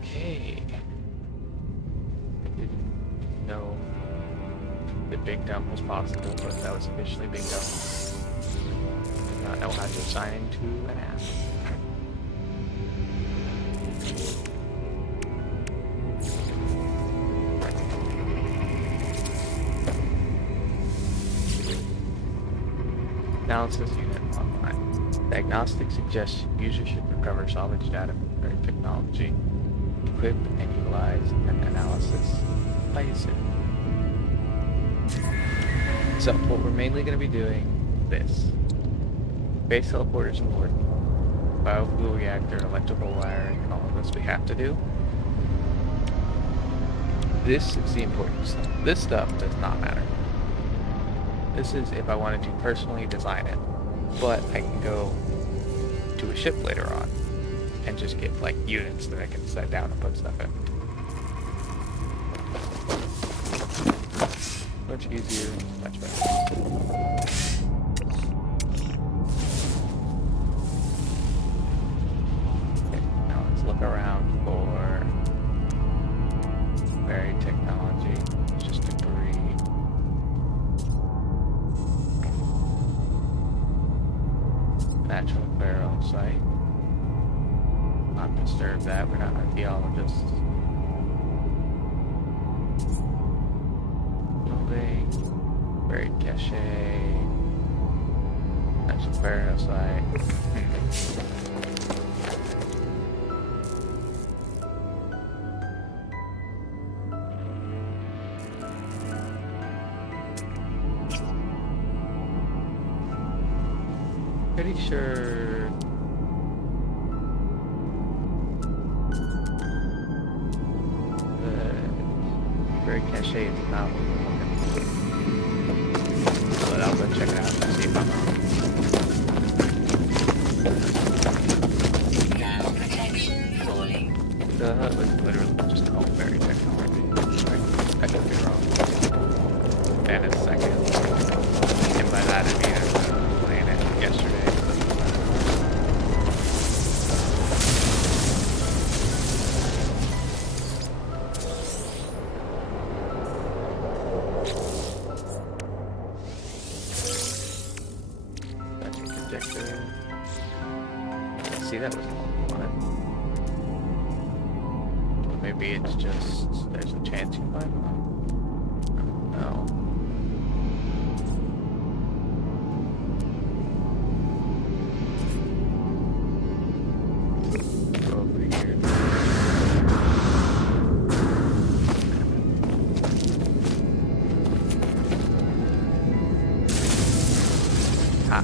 Okay. I didn't know that Big Dumb was possible, but that was officially Big Dumb. Did not know how to assign into an app. Analysis unit online. Diagnostic suggests users should recover salvage data from current technology, equip and utilize an analysis bison. So what we're mainly going to be doing is this. Base teleporter is important. Biofuel reactor, electrical wiring, and all of this we have to do. This is the important stuff. This stuff does not matter. This is if I wanted to personally design it. But I can go to a ship later on and just get like units that I can set down and put stuff in. Much easier, much better. Okay, now let's look around for buried technology. It's just debris. Natural burial site. Not disturb that, we're not archaeologists. Building, buried cache, natural burial site. Pretty sure the buried cache is not what we're looking for. But I'll go check it out and see if I'm wrong. Now protection falling. The hut was literally just called buried technology. Right? I could be wrong. And it's second. And by that I mean I was playing it yesterday. See, that was all we wanted. Maybe it's just there's a chance you find one. No. Go over here. Ha!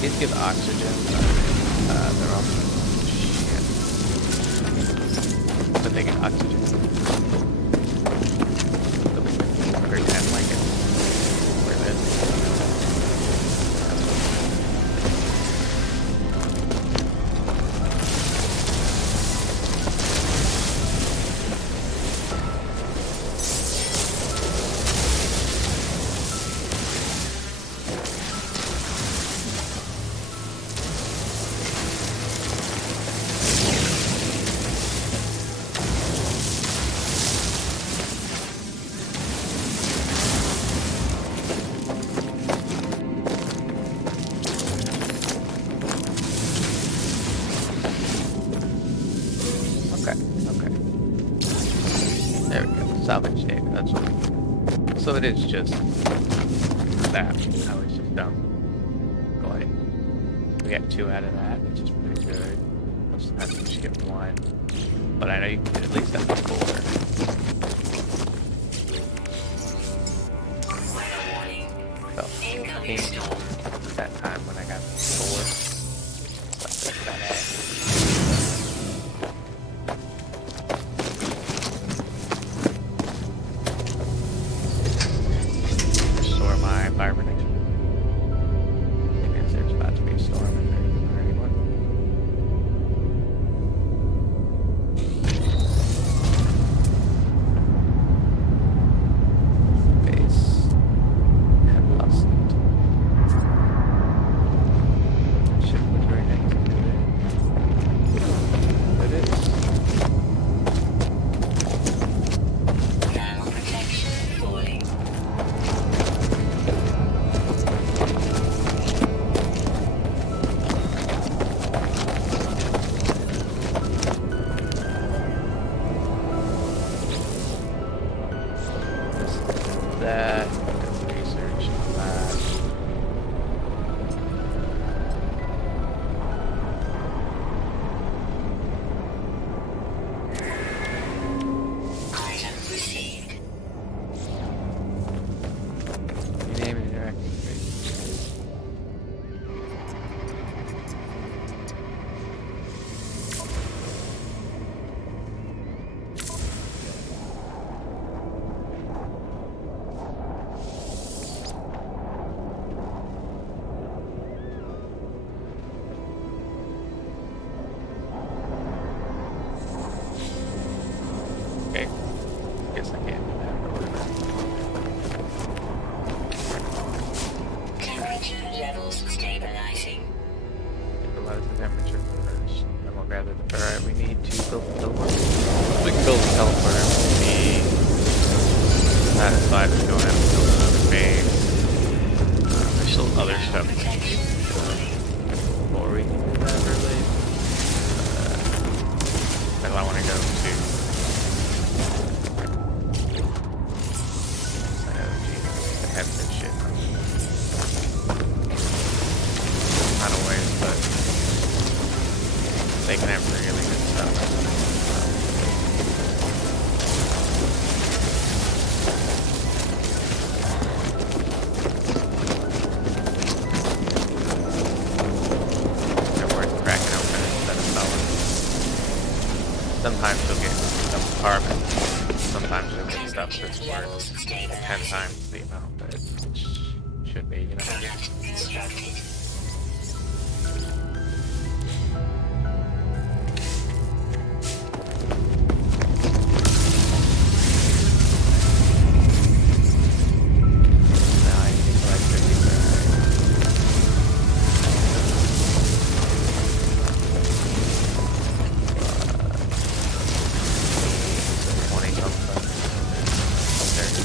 These give oxygen, but they're all shit. But they get oxygen. Or 10 like it. Worth it. Okay. There we go. Salvage data, that's what we do. So it is just that. I was just dumb. Go ahead. We got 2 out of that, which is pretty good. Most of the time you just get 1. But I know you can get at least up to 4. Weather warning. So, Incoming build a teleporter will be satisfied with going out and build another base. There's still other stuff Protection falling. before we can do that really. If I want to go to oh Jesus, I have this shit. Not always, but they can have really good stuff. They're worth cracking open instead of selling. Sometimes you'll get some carbon. Sometimes you'll get stuff that's worth 10 times the amount that it should be, you know. Product constructed. Now I need electricity. 20 something. 30.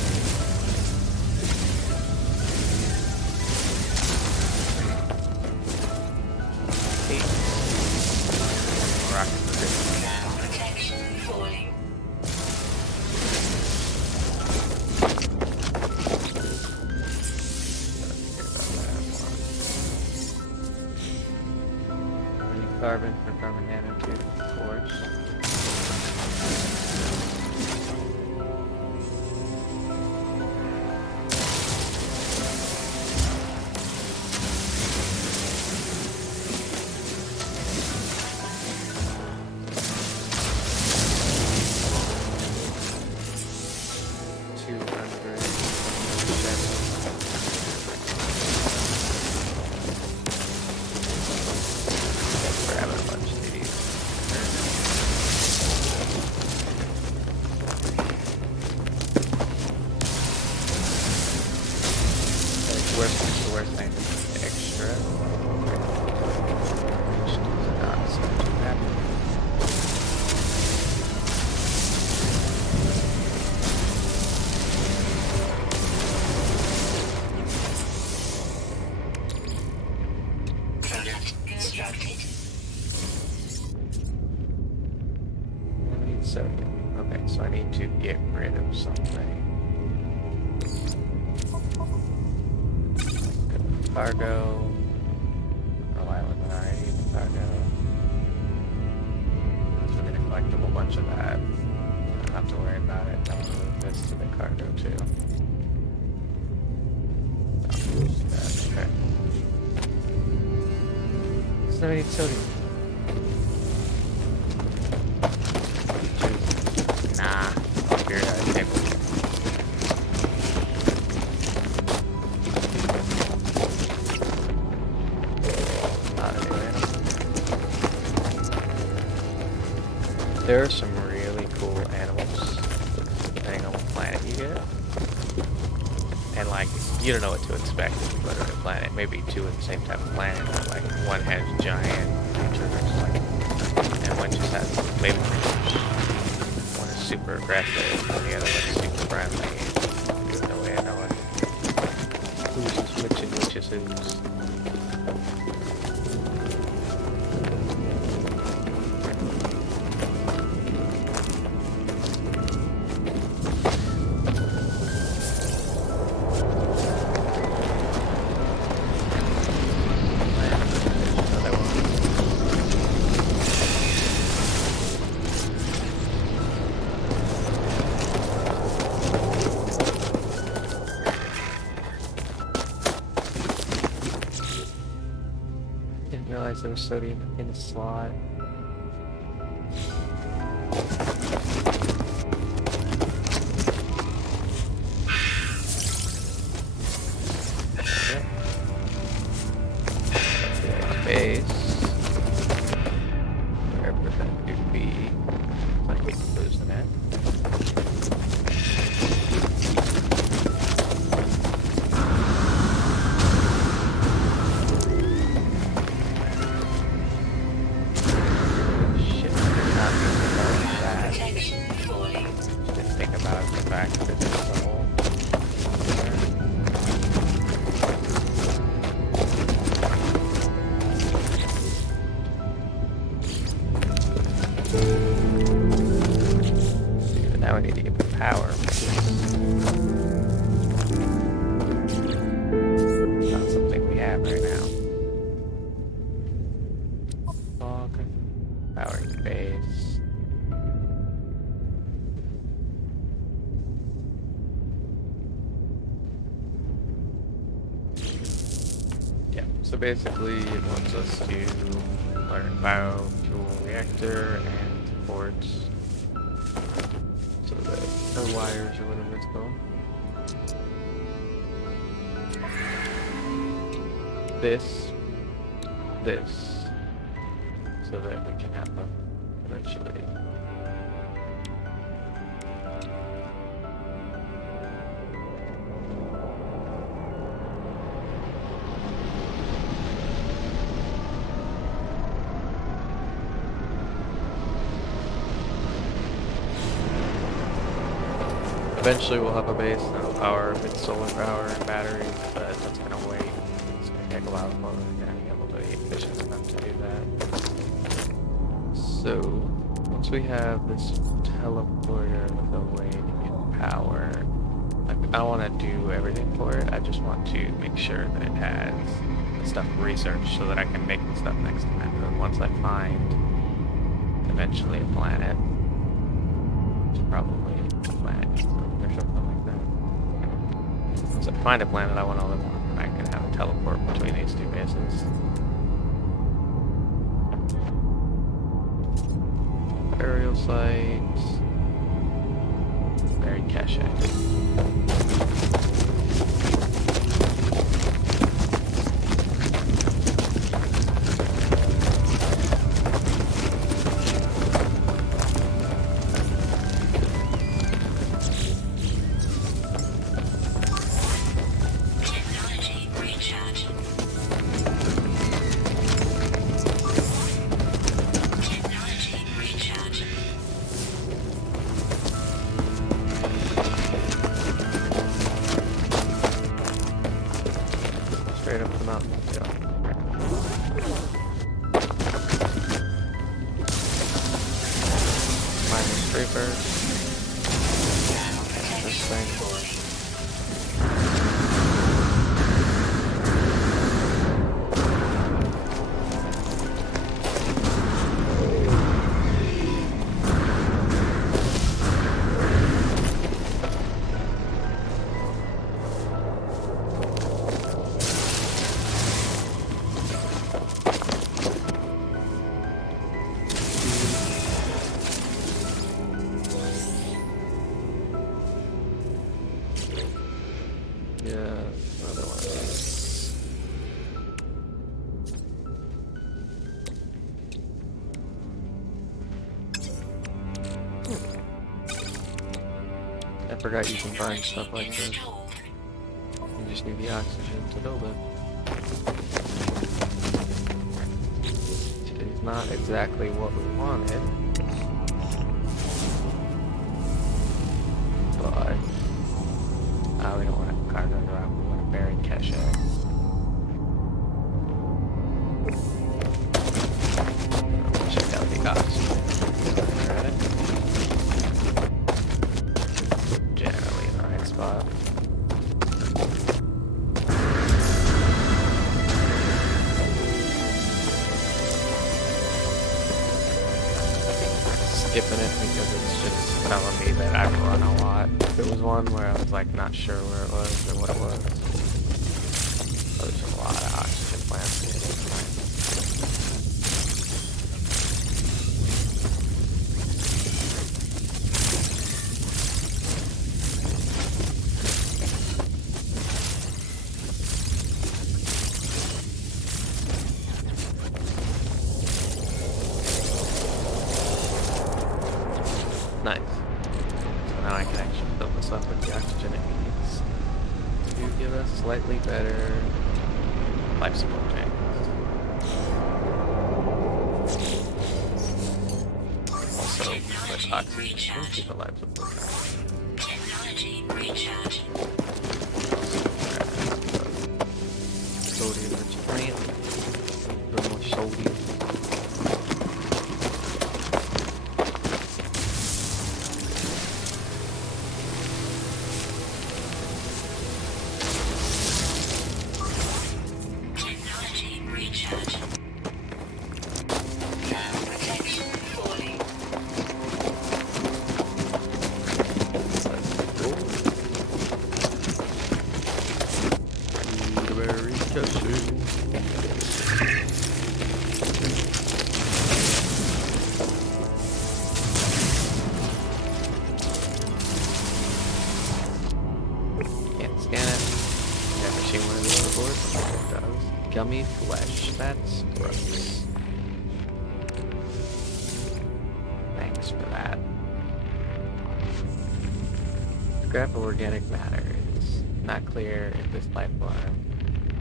8. Rocket position. Protection falling. Carbon for carbon nanotube, of course. Grabbing a bunch of these. Where's the worst thing? Extra. Which does not seem to happen. Product constructed. I need sodium. Okay, so I need to get rid of something. Cargo. Oh, I wasn't already in the cargo. So we're gonna collect a whole bunch of that. Don't have to worry about it. I'll move this to the cargo too. I'll use that. Okay. So I need sodium. Nah. Up here at the table. There are some really cool animals, depending on what planet you get. And like, you don't know what to expect if you go to a planet. Maybe two of the same type of planet, but like one has giant creatures, like, and one just has baby creatures. One is super aggressive, and the other one's super friendly. There's no way of knowing who's which and which is whose. Didn't realize there was sodium in the slot. Okay. Base. Wherever that could be. I keep losing it. Now we need to get the power. Not something we have right now. Fog. Powering base. Yeah, so basically it wants us to learn biofuel reactor and ports. So that our wires or whatever it's called. This, so that we can have them eventually. Eventually we'll have a base that'll power with solar power and batteries, but that's gonna wait. It's gonna take a while before we're gonna be able to be efficient enough to do that. So, once we have this teleporter with a way to get power, I don't want to do everything for it, I just want to make sure that it has the stuff researched so that I can make the stuff next time. And then once I find eventually a planet, it's probably a planet or something like that. Once I find a planet I want to live on, I can have a teleport between these two bases. Burial sites. Buried cache. Technology recharge. Technology recharge. Straight up the mountain. Let's go. Find the scrapers. This thing. Yeah, another one of these. I forgot you can find stuff like this. Installed. You just need the oxygen to build it. It is not exactly what we wanted. But we don't want to cargo it around, we want to bury cache. Check out the oxygen. Alright. Generally in the right spot. Skipping it because it's just telling me that I've run a lot. If it was one where I was like not sure where it was or what it was. Oh, there's a lot of oxygen plants here. Nice. So now I can actually fill this up with the oxygen it needs to give us slightly better life support tanks. Also, with oxygen into the life support tanks. Technology recharge. Sodium rich plant. A little more sodium. touching one of these before? It does. Gummy flesh. That's gross. Thanks for that. Scrap of organic matter. It's not clear if this life form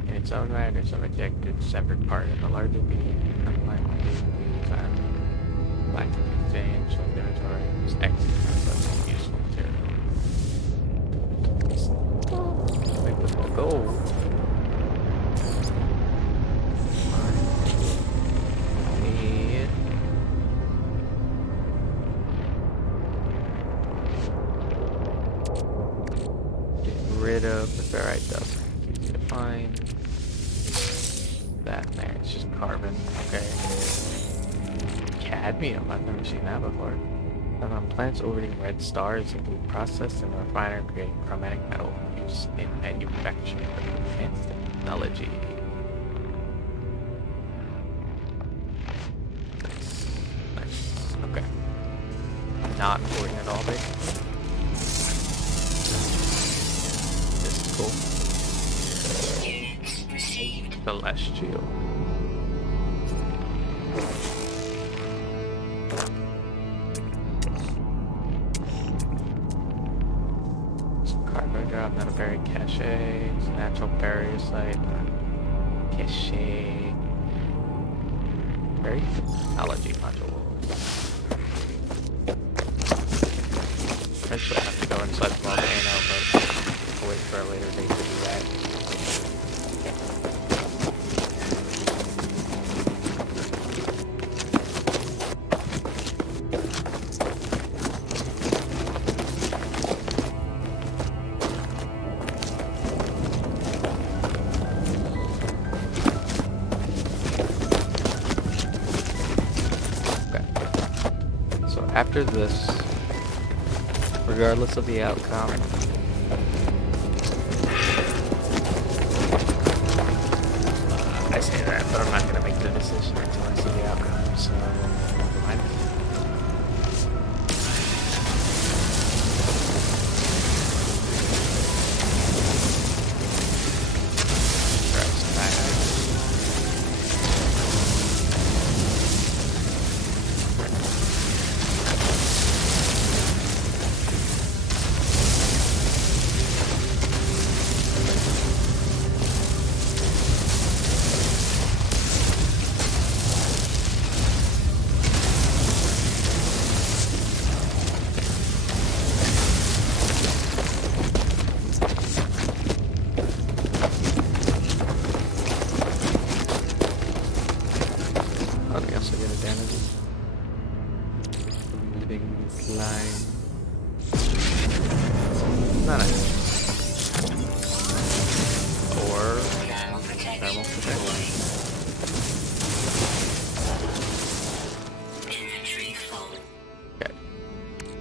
in its own right or some ejected separate part in the larger being underlying design. Lack of exchange of inventory is excellent such useful material. Make this all gold. Need get rid of the ferrite dust. Easy to find. That there, it's just carbon. Okay. Cadmium, I've never seen that before. Found on plants orbiting red stars and can be processed in a refiner creating chromatic metal for use in manufacturing of advanced technology. Nice. Nice. Okay. Not important at all, basically. This is cool. Units received. Celestial. Carbon drop, not a buried cache. It's a natural barrier site. Cache. Buried technology module. Eventually I have to go inside the volcano, but I'll wait for a later date to do that. After this, regardless of the outcome, I say that, but I'm not going to make the decision until I see the outcome, so never mind.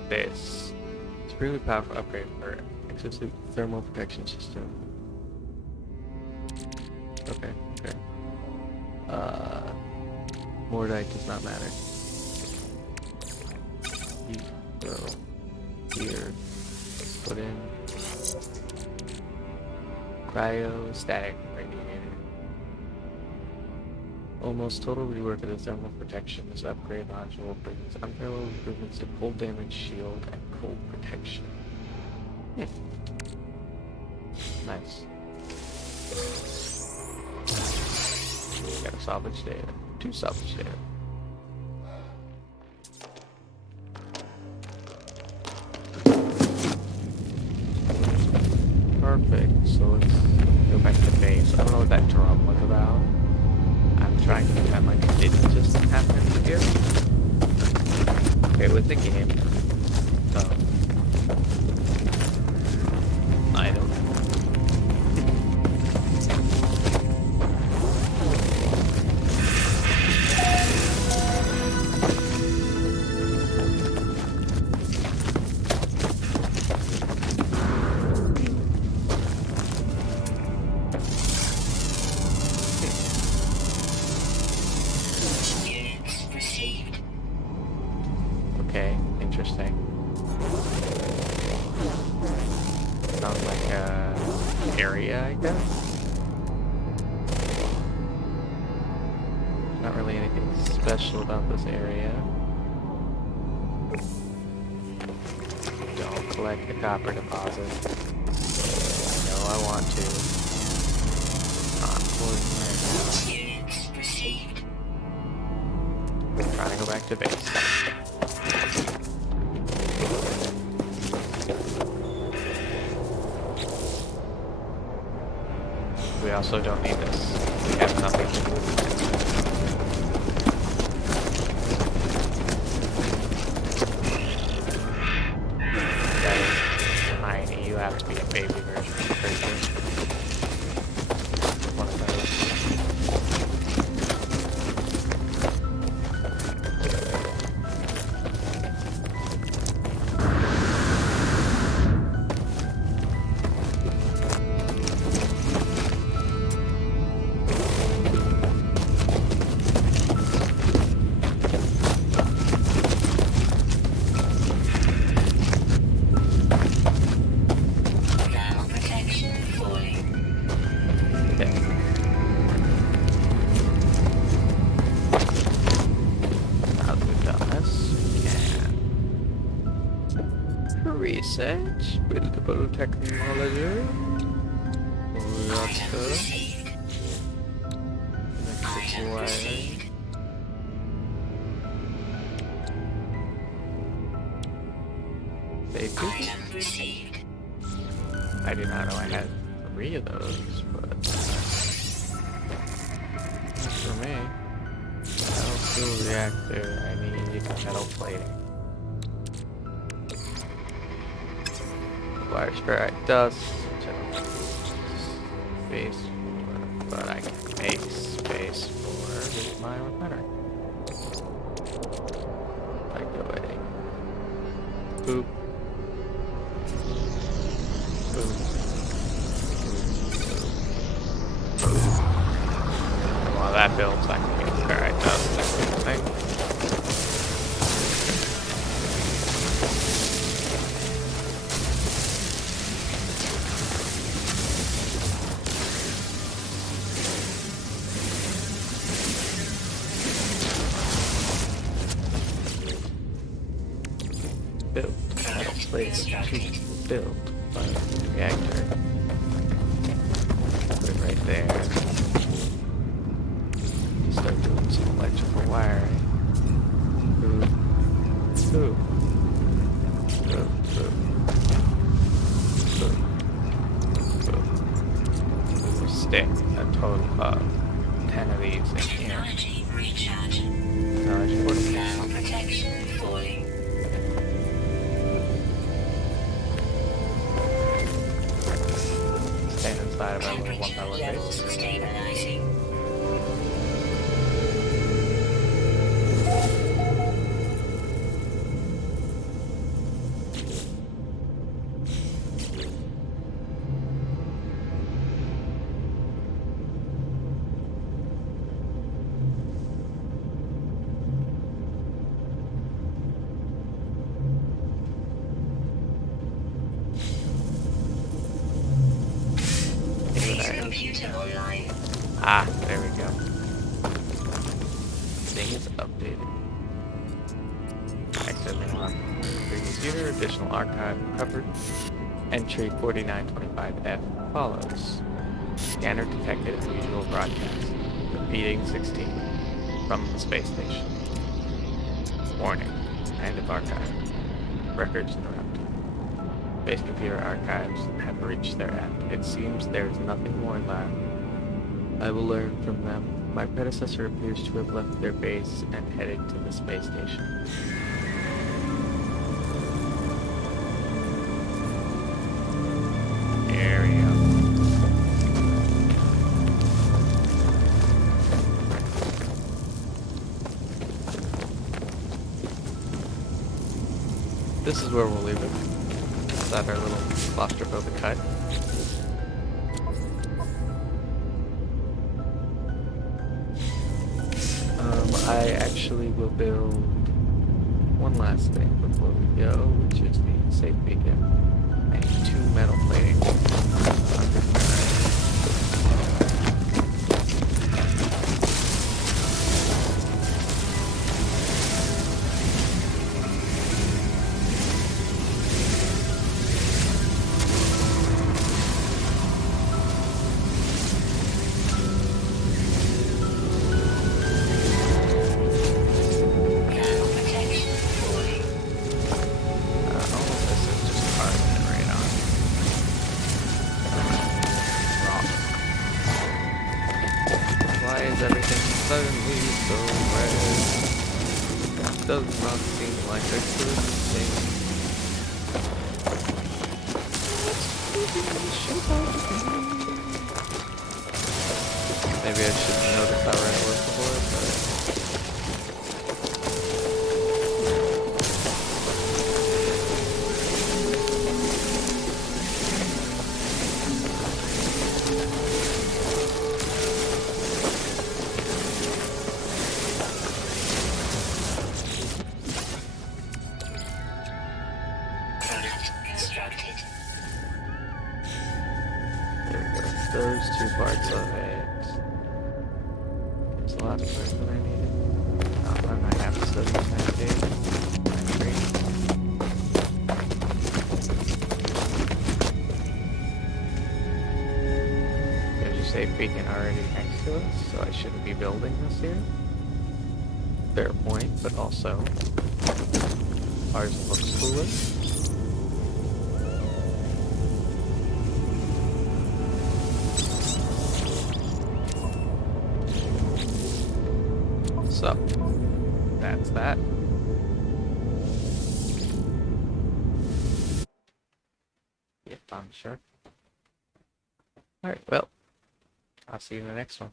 This. It's a really powerful upgrade for exosuit thermal protection system. Okay, okay. Mordite does not matter. Here. Put in cryostatic radiator. Almost total rework of the thermal protection. This upgrade module brings unparalleled improvements to cold damage, shield, and cold protection. Nice. Got a salvage data. 2 salvage data. Perfect. So let's go back to base. I don't know what that drum was about. I'm trying to pretend like it didn't just happen here. Okay, with the game. Item. Okay, interesting. Sounds like a area, I guess. special about this area. Don't collect the copper deposit. No, I want to. Not important right now. Units received. Trying to go back to base. We also don't need this. We have nothing to do with it. That is tiny. You have to be a baby version of the creature. One of those. Valve protection falling. Okay. Now that we've done this, we can research buildable technology. Item received. Item Wiring. received. Safety. Item received. I did not know I had 3 of those, but that's for me. Metal fuel reactor. I need metal plating. Wire strike dust. Space for, but I can make space for my refinery. Like the way. Boop. Boop. While that builds, I can get ferrite dust. Thing. Build metal plates to build a reactor. Put it right there. Start doing some electrical wiring. Boop. Boop. Boop. Boop. Boop. Boop. We'll stick a total of 10 of these in here. Technology recharging. Technology 40. Valve protection falling. Stand inside of our little Temperature 1x1 levels base. stabilizing. Base computer online. Ah, there we go. Thing is updated. Accidentally locked previous user, additional archive covered. Entry 4925F follows. Scanner detected unusual broadcast. Repeating 16 from the space station. Warning. End of archive. Records interrupted. Base computer archives have reached their end. It seems there is nothing more left. I will learn from them. My predecessor appears to have left their base and headed to the space station. There we go. This is where we'll leave it. Inside our little claustrophobic hut. I actually will build one last thing before we go, which is the safe beacon. I need 2 metal plating. suddenly so red? Does not seem like a good thing. Maybe I should notice how red it was before, but Product constructed. there we go. Those two parts of it. There's the last part that I needed. And I have to study that day. I'm free. There's a safe beacon already next to us, so I shouldn't be building this here. Fair point, but also ours looks cooler. So, that's that. Yep, I'm sure. Alright, well, I'll see you in the next one.